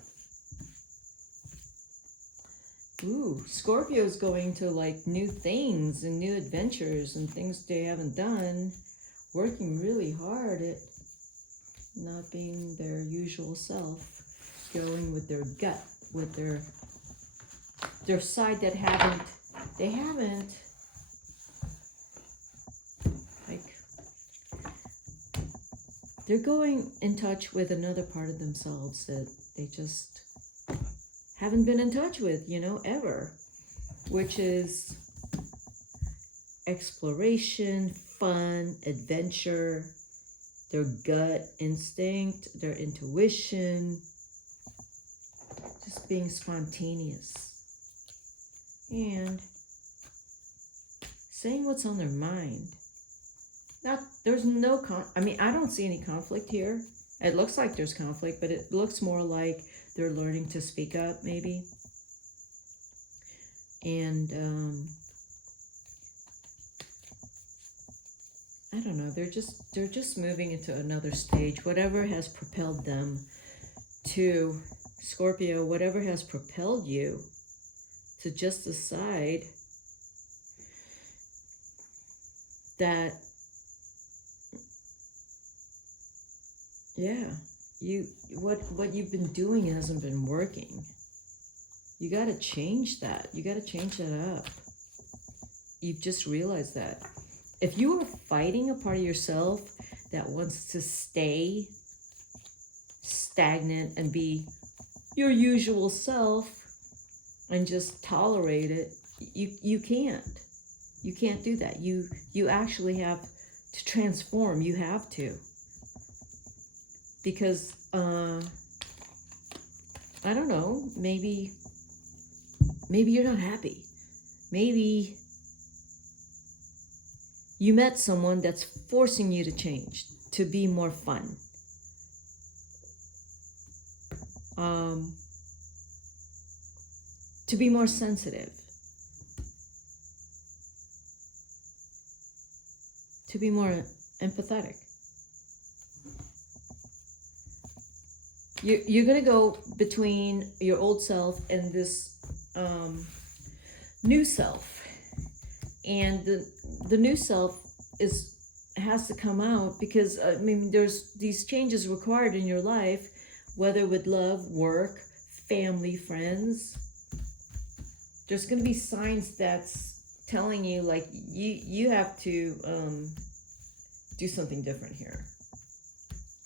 Ooh, Scorpio's going to like new things and new adventures and things they haven't done, working really hard at not being their usual self, going with their gut, with their side that they haven't, like, they're going in touch with another part of themselves that they just haven't been in touch with, you know, ever, which is exploration, fun, adventure, their gut instinct, their intuition, just being spontaneous and saying what's on their mind. There's no I don't see any conflict here. It looks like there's conflict, but it looks more like they're learning to speak up, maybe. And I don't know, they're just moving into another stage. Whatever has propelled them to Scorpio, whatever has propelled you to just decide that, yeah, what you've been doing hasn't been working. You got to change that. You got to change that up. You've just realized that. If you are fighting a part of yourself that wants to stay stagnant and be your usual self and just tolerate it, you can't. You can't do that. You actually have to transform. You have to. Because, I don't know, maybe you're not happy. Maybe you met someone that's forcing you to change, to be more fun. To be more sensitive. To be more empathetic. You're going to go between your old self and this new self. And the new self has to come out because, there's these changes required in your life, whether with love, work, family, friends. There's going to be signs that's telling you, like, you have to do something different here.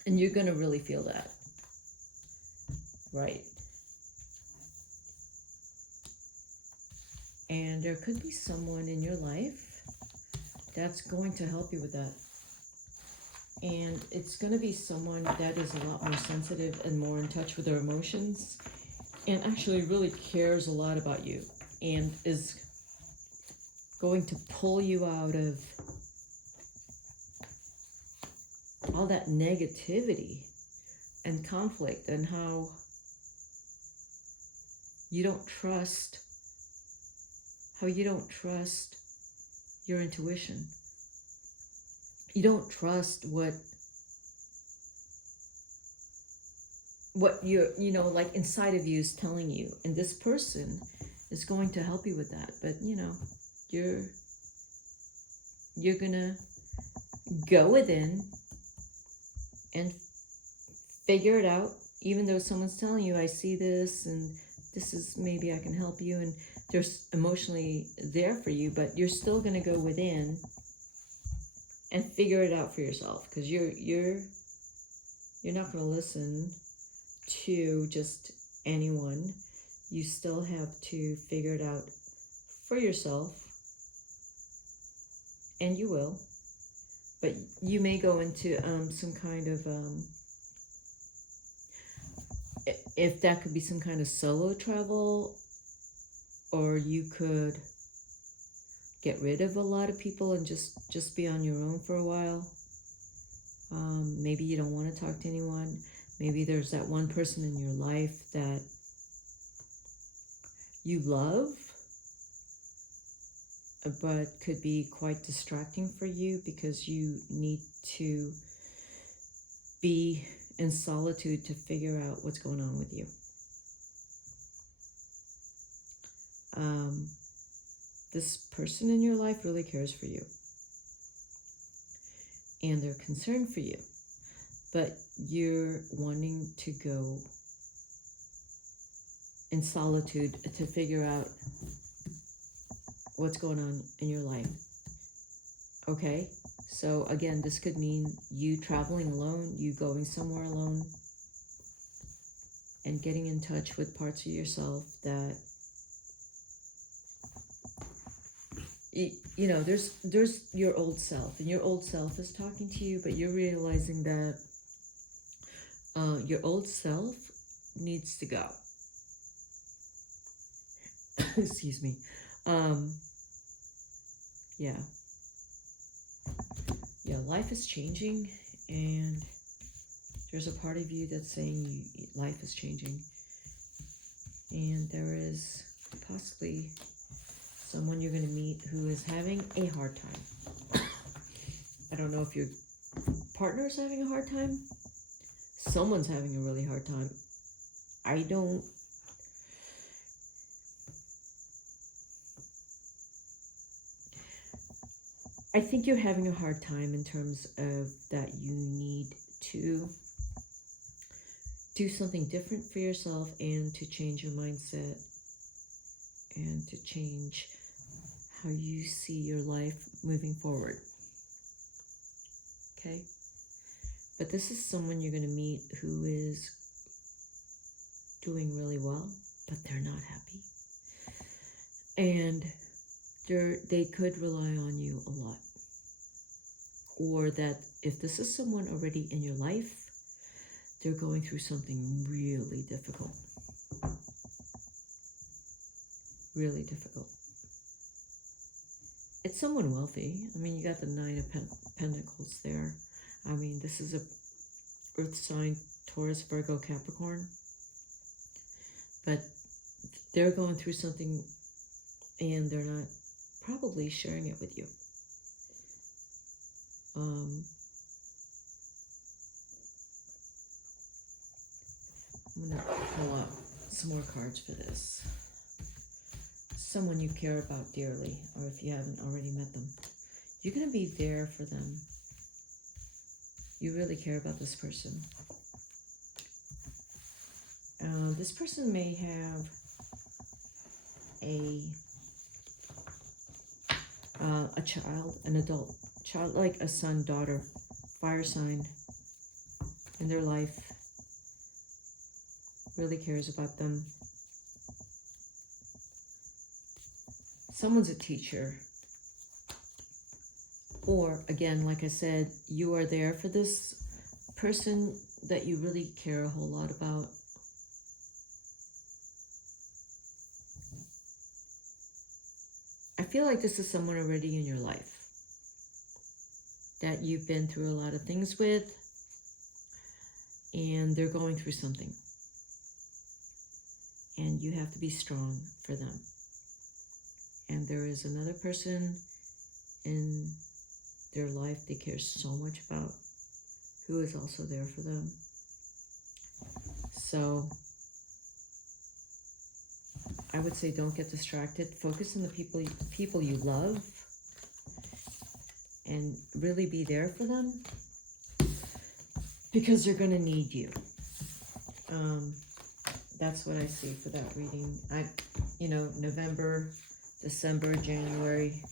And you're going to really feel that. Right. And there could be someone in your life that's going to help you with that. And it's going to be someone that is a lot more sensitive and more in touch with their emotions and actually really cares a lot about you and is going to pull you out of all that negativity and conflict and how you don't trust your intuition. You don't trust what you're, like inside of you is telling you. And this person is going to help you with that. But, you're going to go within and figure it out, even though someone's telling you, I see this and this is, maybe I can help you, and they're emotionally there for you, but you're still going to go within and figure it out for yourself, because you're not going to listen to just anyone. You still have to figure it out for yourself, and you will. But you may go into some kind of if that could be some kind of solo travel, or you could get rid of a lot of people and just be on your own for a while. Maybe you don't want to talk to anyone. Maybe there's that one person in your life that you love, but could be quite distracting for you because you need to be in solitude to figure out what's going on with you. This person in your life really cares for you. And they're concerned for you. But you're wanting to go in solitude to figure out what's going on in your life. Okay? So again, this could mean you traveling alone, you going somewhere alone, and getting in touch with parts of yourself that, you know, there's your old self, and your old self is talking to you, but you're realizing that your old self needs to go. Excuse me. Yeah. Yeah, life is changing, and there's a part of you that's saying life is changing. And there is possibly someone you're going to meet who is having a hard time. I don't know if your partner is having a hard time. Someone's having a really hard time. I think you're having a hard time in terms of that you need to do something different for yourself and to change your mindset and to change how you see your life moving forward. Okay? But this is someone you're going to meet who is doing really well, but they're not happy. And they could rely on you a lot. Or that if this is someone already in your life, they're going through something really difficult. Really difficult. It's someone wealthy. I mean, you got the Nine of Pentacles there. I mean, this is a earth sign, Taurus, Virgo, Capricorn. But they're going through something and they're not probably sharing it with you. I'm going to pull up some more cards for this. Someone you care about dearly, or if you haven't already met them. You're going to be there for them. You really care about this person. This person may have a child, an adult child, like a son, daughter, fire sign in their life. Really cares about them. Someone's a teacher. Or, again, like I said, you are there for this person that you really care a whole lot about. I feel like this is someone already in your life that you've been through a lot of things with, and they're going through something. And you have to be strong for them. And there is another person in their life they care so much about who is also there for them. So I would say don't get distracted. Focus on the people you love and really be there for them because they're going to need you. That's what I see for that reading. November, December, January.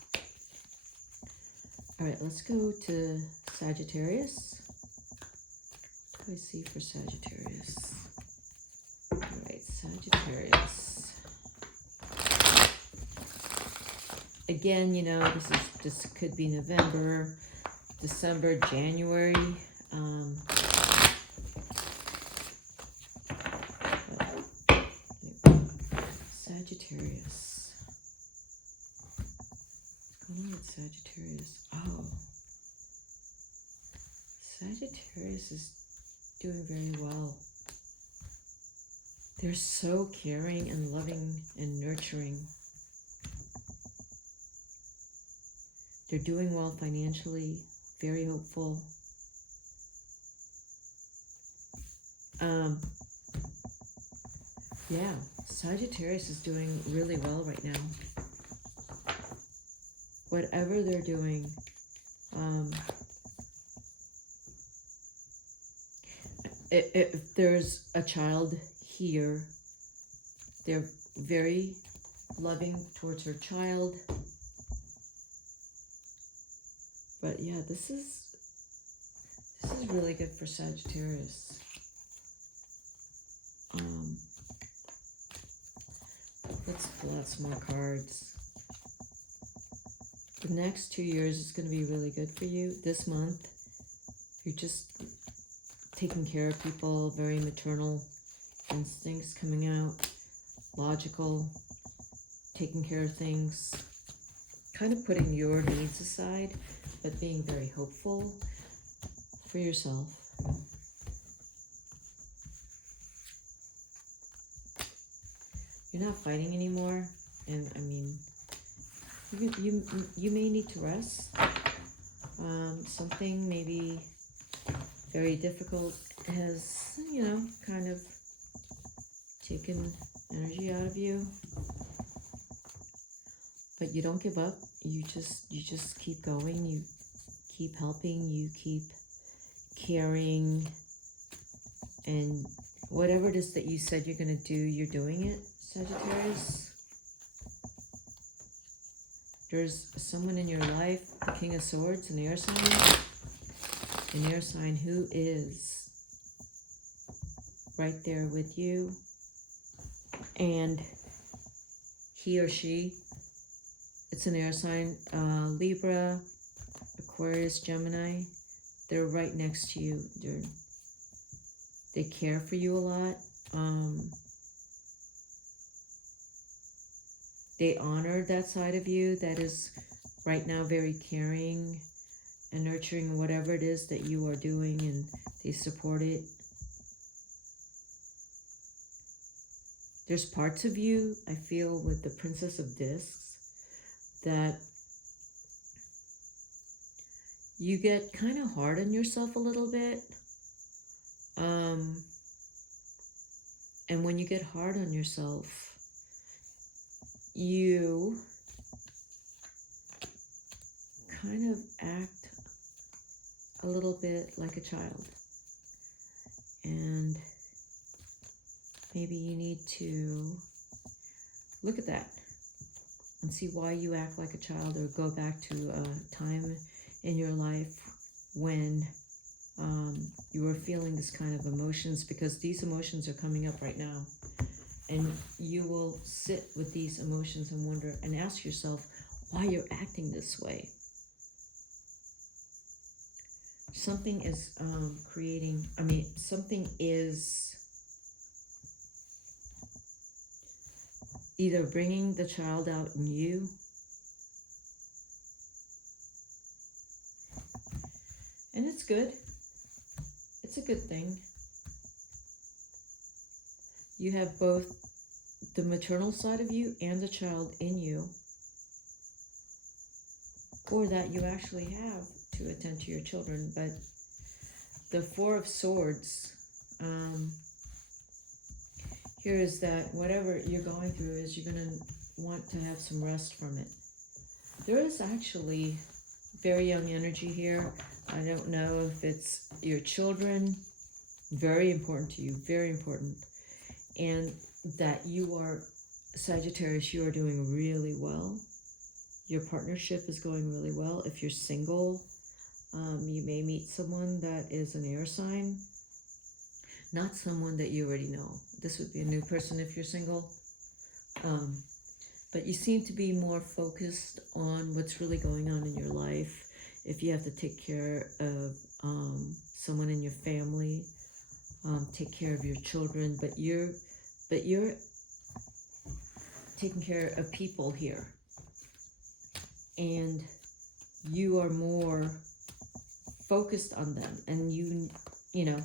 All right, let's go to Sagittarius. What do I see for Sagittarius? All right, Sagittarius. Again, this could be November, December, January. Sagittarius. What's going on with Sagittarius? Oh. Sagittarius is doing very well. They're so caring and loving and nurturing. They're doing well financially, very hopeful. Yeah, Sagittarius is doing really well right now. Whatever they're doing, if there's a child here, they're very loving towards her child. But yeah, this is really good for Sagittarius. Let's pull out some more cards. The next 2 years is going to be really good for you. This month, you're just taking care of people, very maternal instincts coming out, logical, taking care of things, kind of putting your needs aside, but being very hopeful for yourself. You're not fighting anymore, and I mean, you may need to rest. Something maybe very difficult has, you know, kind of taken energy out of you. But you don't give up. You just keep going. You keep helping. You keep caring. And whatever it is that you said you're going to do, you're doing it, Sagittarius. There's someone in your life, the King of Swords, an air sign. An air sign who is right there with you. And he or she, it's an air sign, Libra, Aquarius, Gemini. They're right next to you. They care for you a lot. They honor that side of you that is right now very caring and nurturing whatever it is that you are doing, and they support it. There's parts of you, I feel, with the Princess of Discs that you get kind of hard on yourself a little bit. And when you get hard on yourself, you kind of act a little bit like a child. And maybe you need to look at that and see why you act like a child, or go back to a time in your life when you were feeling this kind of emotions, because these emotions are coming up right now. And you will sit with these emotions and wonder and ask yourself why you're acting this way. Something is something is either bringing the child out in you, and it's good. It's a good thing. You have both the maternal side of you and the child in you, or that you actually have to attend to your children. But the Four of Swords, here is that whatever you're going through is you're going to want to have some rest from it. There is actually very young energy here. I don't know if it's your children, very important to you, very important. And that you are, Sagittarius, you are doing really well. Your partnership is going really well. If you're single, you may meet someone that is an air sign, not someone that you already know. This would be a new person if you're single. But you seem to be more focused on what's really going on in your life. If you have to take care of someone in your family, take care of your children, but you're taking care of people here, and you are more focused on them. And you know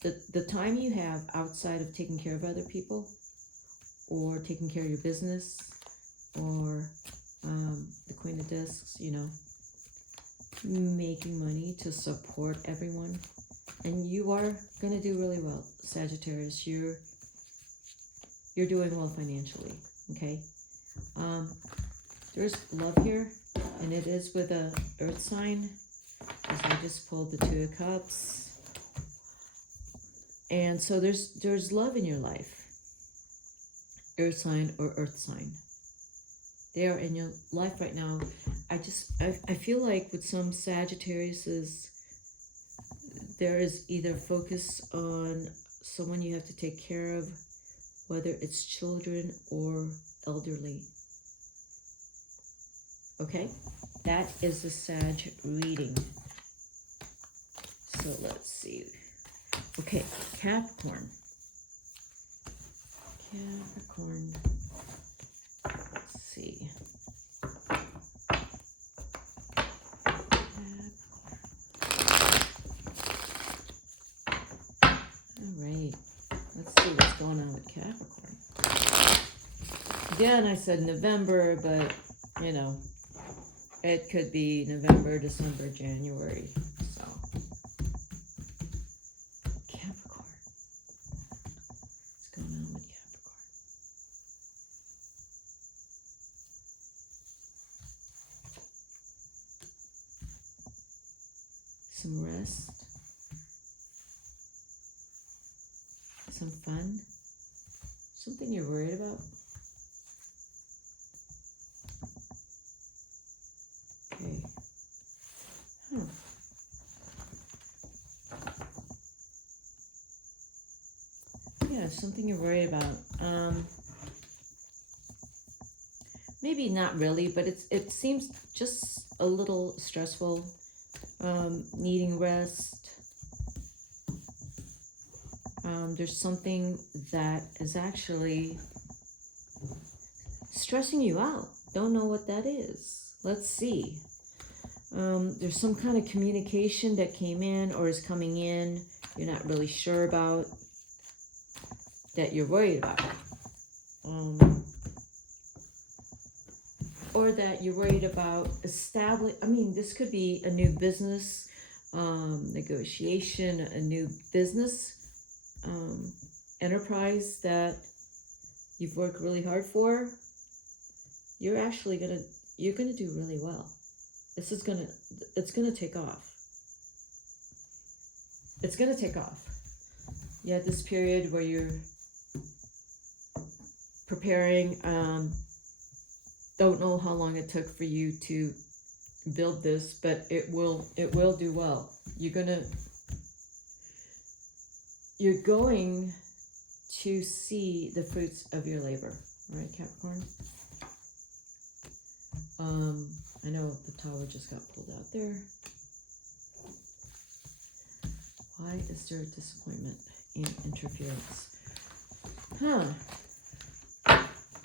the time you have outside of taking care of other people, or taking care of your business, or the Queen of Discs, you know, making money to support everyone. And you are going to do really well, Sagittarius. You're doing well financially, okay? There's love here, and it is with a earth sign, as I just pulled the Two of Cups. And so there's love in your life. Earth sign or earth sign. They are in your life right now. I feel like with some Sagittariuses, there is either focus on someone you have to take care of, whether it's children or elderly. Okay? That is the Sag reading. So let's see. Okay, Capricorn. Capricorn. Let's see. Alright. Let's see what's going on with Capricorn. Again, I said November, but, you know, it could be November, December, January. So, Capricorn. What's going on with Capricorn? Some rest. Some fun. Something you're worried about. Okay. Yeah, something you're worried about. Maybe not really, but it seems just a little stressful. Needing rest. There's something that is actually stressing you out. Don't know what that is. Let's see. There's some kind of communication that came in or is coming in you're not really sure about, that you're worried about. Or that you're worried about this could be a new business negotiation, a new business enterprise that you've worked really hard for. You're gonna do really well. It's gonna take off. It's gonna take off. You had this period where you're preparing. Don't know how long it took for you to build this, but it will do well. You're going to see the fruits of your labor. All right, Capricorn? I know the Tower just got pulled out there. Why is there disappointment and interference?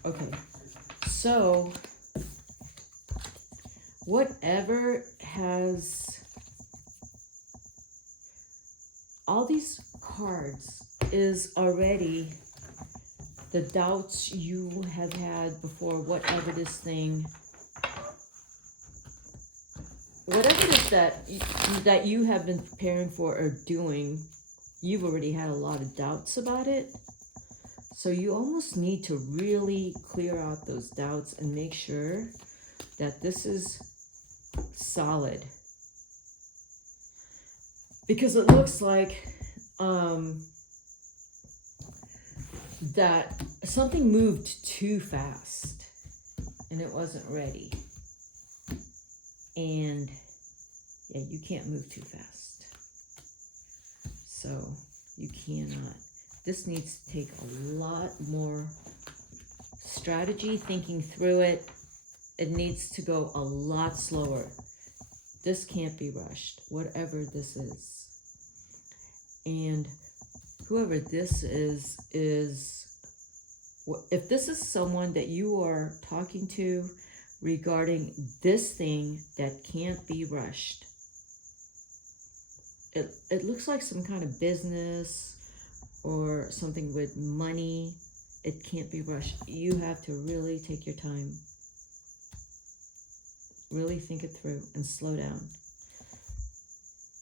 Okay. So, whatever has all these cards is already the doubts you have had before, whatever it is that you have been preparing for or doing, you've already had a lot of doubts about it. So you almost need to really clear out those doubts and make sure that this is solid. Because it looks like that something moved too fast and it wasn't ready. And yeah, you can't move too fast. So you cannot. This needs to take a lot more strategy, thinking through it. It needs to go a lot slower. This can't be rushed, whatever this is. And whoever this is, if this is someone that you are talking to regarding this thing that can't be rushed, it looks like some kind of business or something with money. It can't be rushed. You have to really take your time. Really think it through and slow down.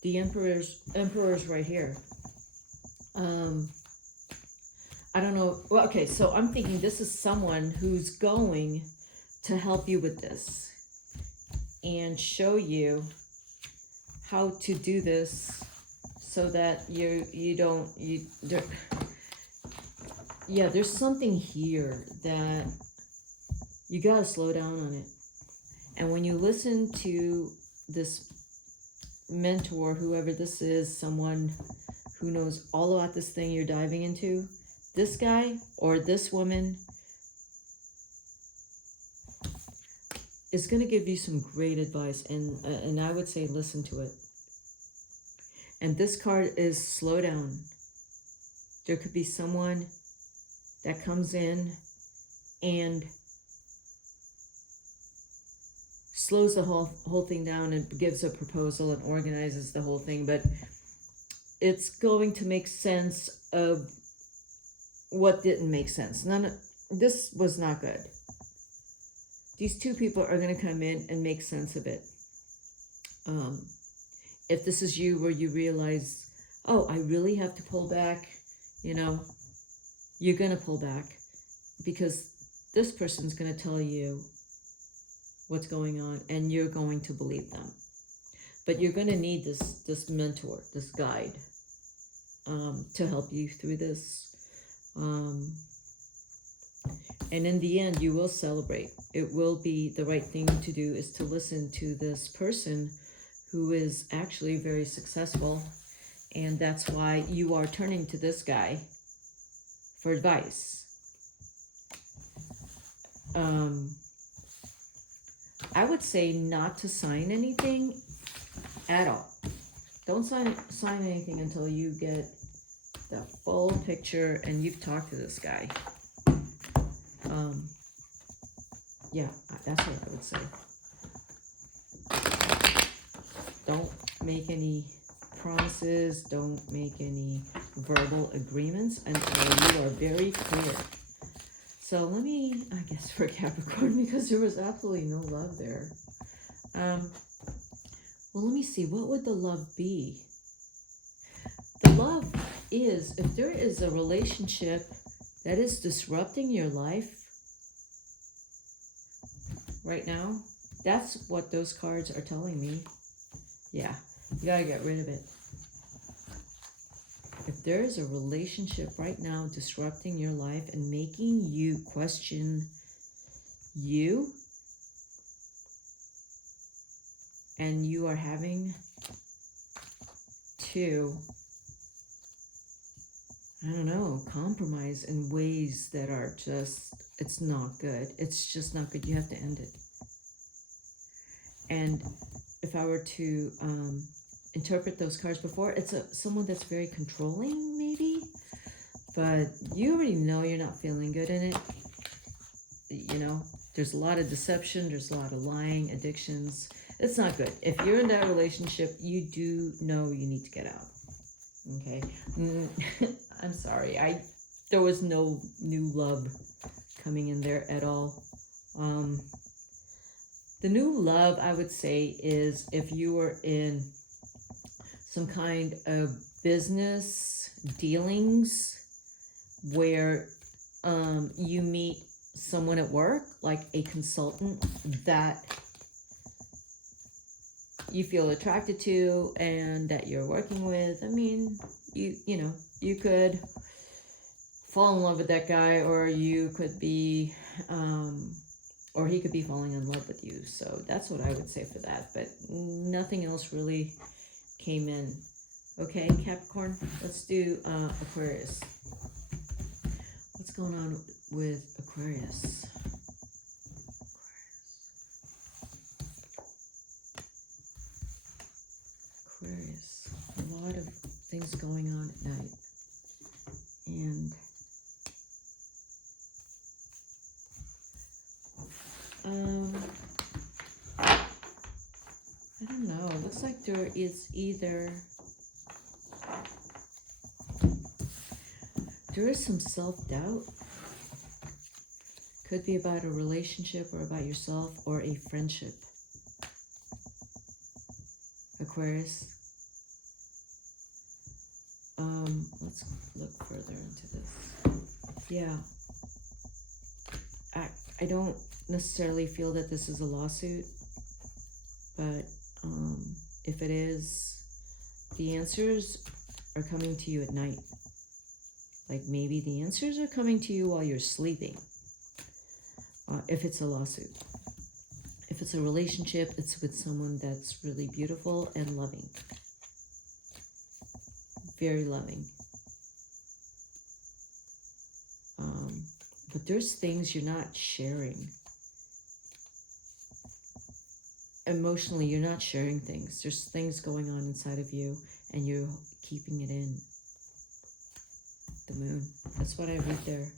The Emperor's right here. I don't know. Well, okay, so I'm thinking this is someone who's going to help you with this and show you how to do this so that yeah, there's something here that you gotta slow down on it. And when you listen to this mentor, whoever this is, someone who knows all about this thing you're diving into, this guy or this woman is going to give you some great advice, and I would say listen to it. And this card is slow down. There could be someone that comes in and slows the whole thing down and gives a proposal and organizes the whole thing, but it's going to make sense of what didn't make sense. This was not good. These two people are going to come in and make sense of it. If this is you, where you realize, oh, I really have to pull back, you're going to pull back, because this person's going to tell you what's going on, and you're going to believe them. But you're going to need this mentor, this guide, to help you through this. And in the end, you will celebrate. It will be the right thing to do, is to listen to this person who is actually very successful. And that's why you are turning to this guy for advice. I would say not to sign anything at all. Don't sign anything until you get the full picture and you've talked to this guy. Yeah, that's what I would say. Don't make any promises. Don't make any verbal agreements until you are very clear. So let me, I guess, for Capricorn, because there was absolutely no love there. Well, let me see. What would the love be? The love is, if there is a relationship that is disrupting your life right now, that's what those cards are telling me. Yeah, you gotta get rid of it. If there is a relationship right now disrupting your life and making you question you, and you are having to, I don't know, compromise in ways that are just, it's not good. It's just not good. You have to end it. And if I were to interpret those cards before, it's someone that's very controlling, maybe, but you already know you're not feeling good in it. There's a lot of deception, there's a lot of lying, addictions. It's not good. If you're in that relationship, you do know you need to get out. Okay? I'm sorry. There was no new love coming in there at all. The new love, I would say, is if you were in some kind of business dealings where you meet someone at work, like a consultant that you feel attracted to and that you're working with. I mean, you could fall in love with that guy, or you could be, or he could be falling in love with you. So that's what I would say for that, but nothing else really came in. Okay, Capricorn, let's do Aquarius. What's going on with Aquarius? Aquarius, a lot of things going on at night. And I don't know. It looks like there is some self-doubt. Could be about a relationship or about yourself or a friendship. Aquarius. Let's look further into this. Yeah. I don't necessarily feel that this is a lawsuit, but if it is, the answers are coming to you at night. Like maybe the answers are coming to you while you're sleeping, if it's a lawsuit. If it's a relationship, it's with someone that's really beautiful and loving. Very loving. But there's things you're not sharing. Emotionally, you're not sharing things. There's things going on inside of you, and you're keeping it in. The moon. That's what I read there.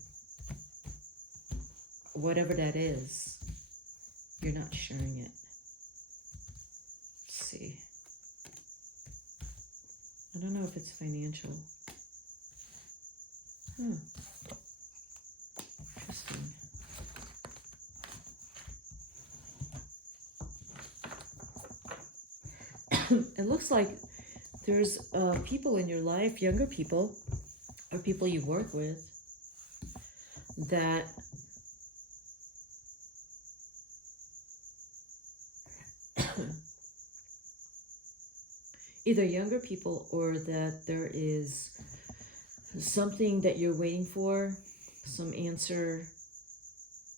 Whatever that is, you're not sharing it. Let's see. I don't know if it's financial. Interesting. It looks like there's people in your life, younger people, or people you work with, that either younger people, or that there is something that you're waiting for, some answer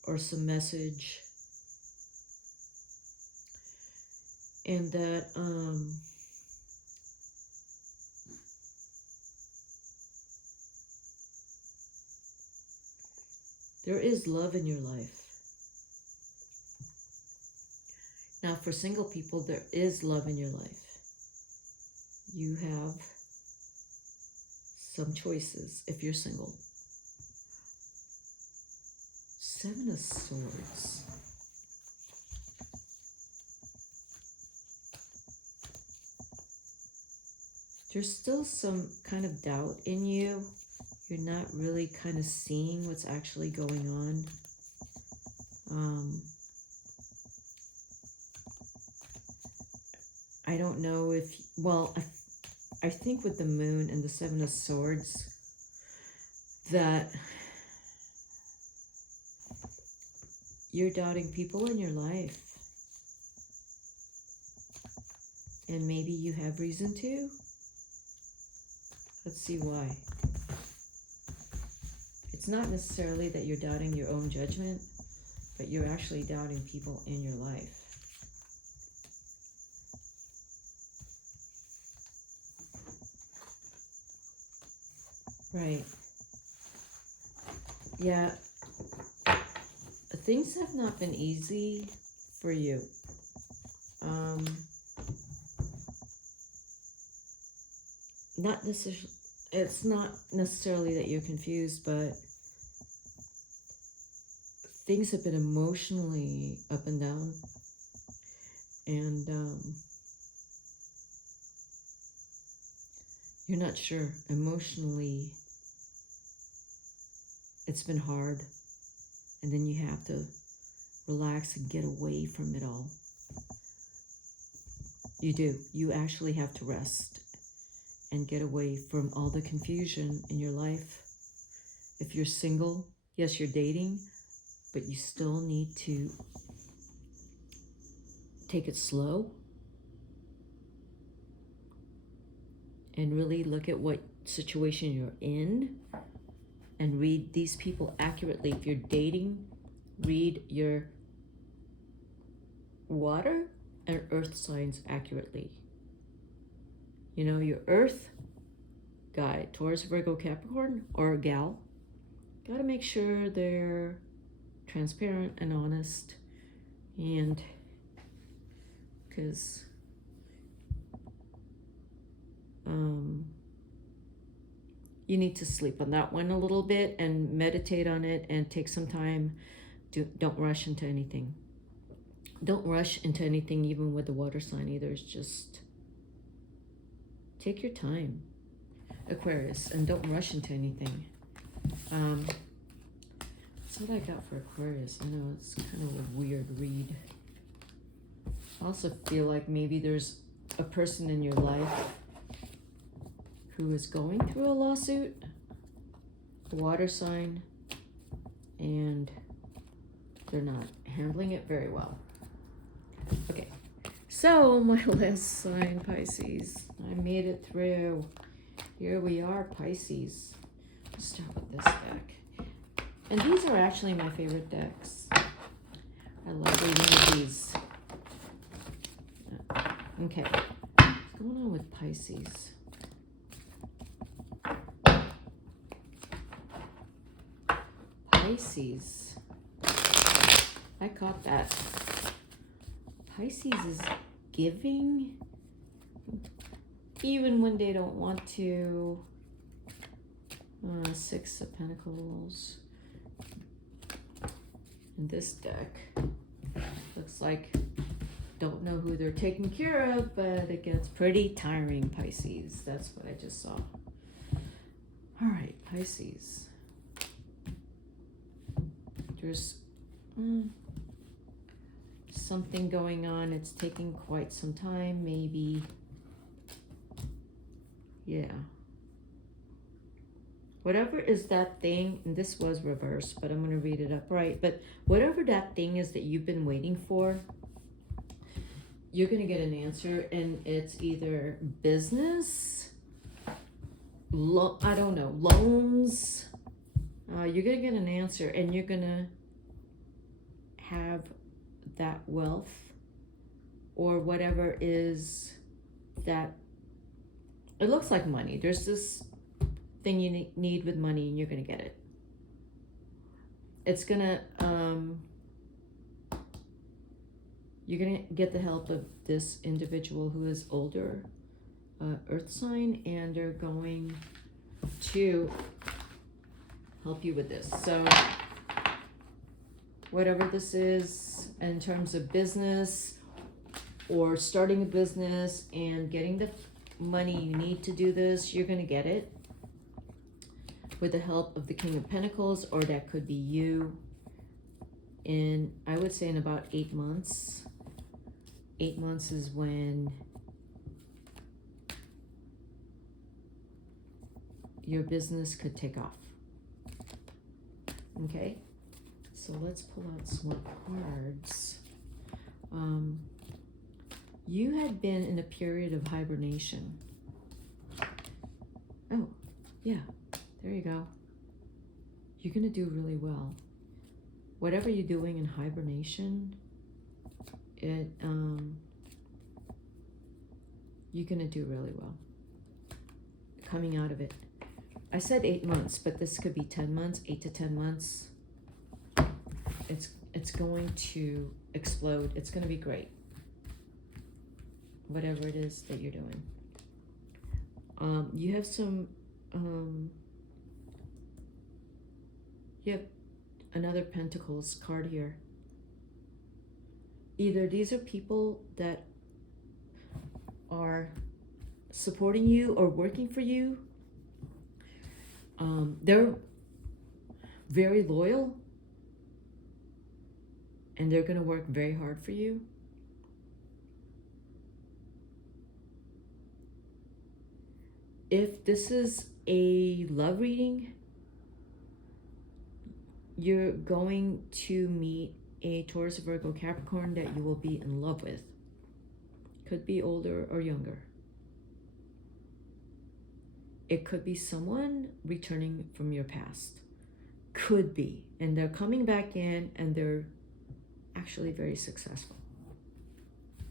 or some message, and that there is love in your life. Now, for single people, there is love in your life. You have some choices if you're single. Seven of Swords. There's still some kind of doubt in you. You're not really kind of seeing what's actually going on. I don't know if, well, I think with the moon and the Seven of Swords that you're doubting people in your life. And maybe you have reason to. Let's see why. It's not necessarily that you're doubting your own judgment, but you're actually doubting people in your life. Right. Yeah. Things have not been easy for you. Not necessarily, it's not necessarily that you're confused, but things have been emotionally up and down. And you're not sure. Emotionally, it's been hard. And then you have to relax and get away from it all. You do. You actually have to rest and get away from all the confusion in your life. If you're single, yes, you're dating, but you still need to take it slow and really look at what situation you're in and read these people accurately. If you're dating, read your water and earth signs accurately. You know, your earth guy, Taurus, Virgo, Capricorn, or gal, gotta make sure they're transparent and honest, and because you need to sleep on that one a little bit and meditate on it and take some time. Don't rush into anything. Don't rush into anything, even with the water sign either. It's just take your time, Aquarius, and don't rush into anything. That's what I got for Aquarius. I know it's kind of a weird read. I also feel like maybe there's a person in your life who is going through a lawsuit, a water sign, and they're not handling it very well. Okay, so my last sign, Pisces. I made it through. Here we are, Pisces. Let's start with this deck. And these are actually my favorite decks. I love reading these. Okay, what's going on with Pisces? Pisces. I caught that. Pisces is giving even when they don't want to. Six of Pentacles. And this deck looks like don't know who they're taking care of, but it gets pretty tiring, Pisces. That's what I just saw. All right, Pisces. There's something going on. It's taking quite some time, maybe. Yeah. Whatever is that thing, and this was reversed, but I'm going to read it upright. But whatever that thing is that you've been waiting for, you're going to get an answer, and it's either business, I don't know, loans. You're going to get an answer, and you're going to have that wealth or whatever is that. It looks like money. There's this thing you need with money, and you're going to get it. It's going to, you're going to get the help of this individual who is older, earth sign, and they're going to help you with this. So whatever this is in terms of business or starting a business and getting the money you need to do this, you're going to get it with the help of the King of Pentacles, or that could be you in, I would say, in about 8 months. 8 months is when your business could take off. Okay, so let's pull out some more cards. You had been in a period of hibernation. Oh, yeah, there you go. You're going to do really well. Whatever you're doing in hibernation, you're going to do really well. Coming out of it. I said 8 months, but this could be 10 months, 8 to 10 months. It's going to explode. It's going to be great. Whatever it is that you're doing. You have some, you have another Pentacles card here. Either these are people that are supporting you or working for you. They're very loyal, and they're going to work very hard for you. If this is a love reading, you're going to meet a Taurus, Virgo, Capricorn that you will be in love with. Could be older or younger. It could be someone returning from your past. Could be. And they're coming back in, and they're actually very successful.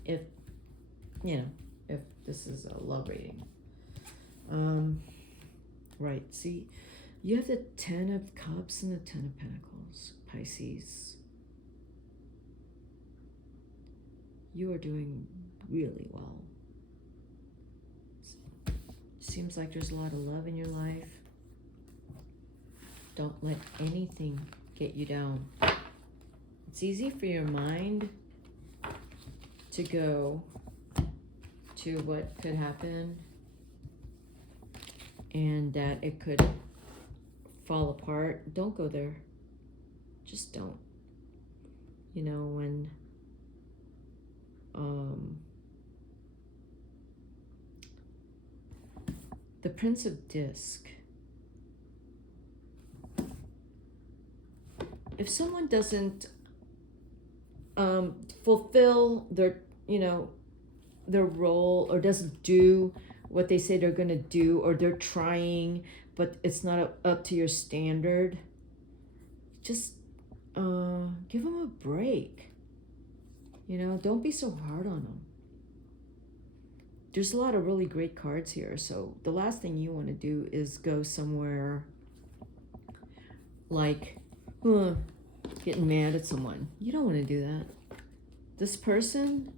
If, you know, if this is a love reading. Right, see, you have the 10 of Cups and the 10 of Pentacles, Pisces. You are doing really well. Seems like there's a lot of love in your life. Don't let anything get you down. It's easy for your mind to go to what could happen and that it could fall apart. Don't go there. Just don't. You know, when the Prince of Disc. If someone doesn't fulfill their, their role, or doesn't do what they say they're going to do, or they're trying, but it's not up to your standard, just give them a break. Don't be so hard on them. There's a lot of really great cards here. So the last thing you want to do is go somewhere like getting mad at someone. You don't want to do that. This person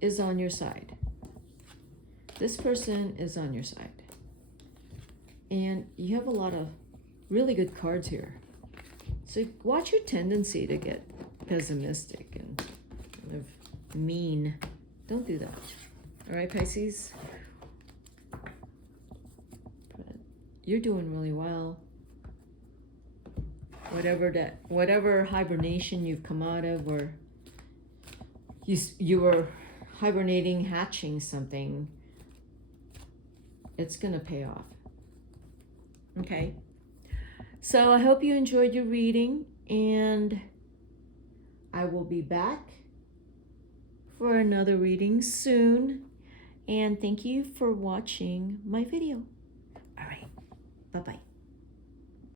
is on your side. This person is on your side. And you have a lot of really good cards here. So watch your tendency to get pessimistic and kind of mean. Don't do that. All right, Pisces? But you're doing really well. Whatever hibernation you've come out of, or you were hibernating, hatching something, it's gonna pay off. Okay. So I hope you enjoyed your reading, and I will be back for another reading soon. And thank you for watching my video. All right. Bye-bye.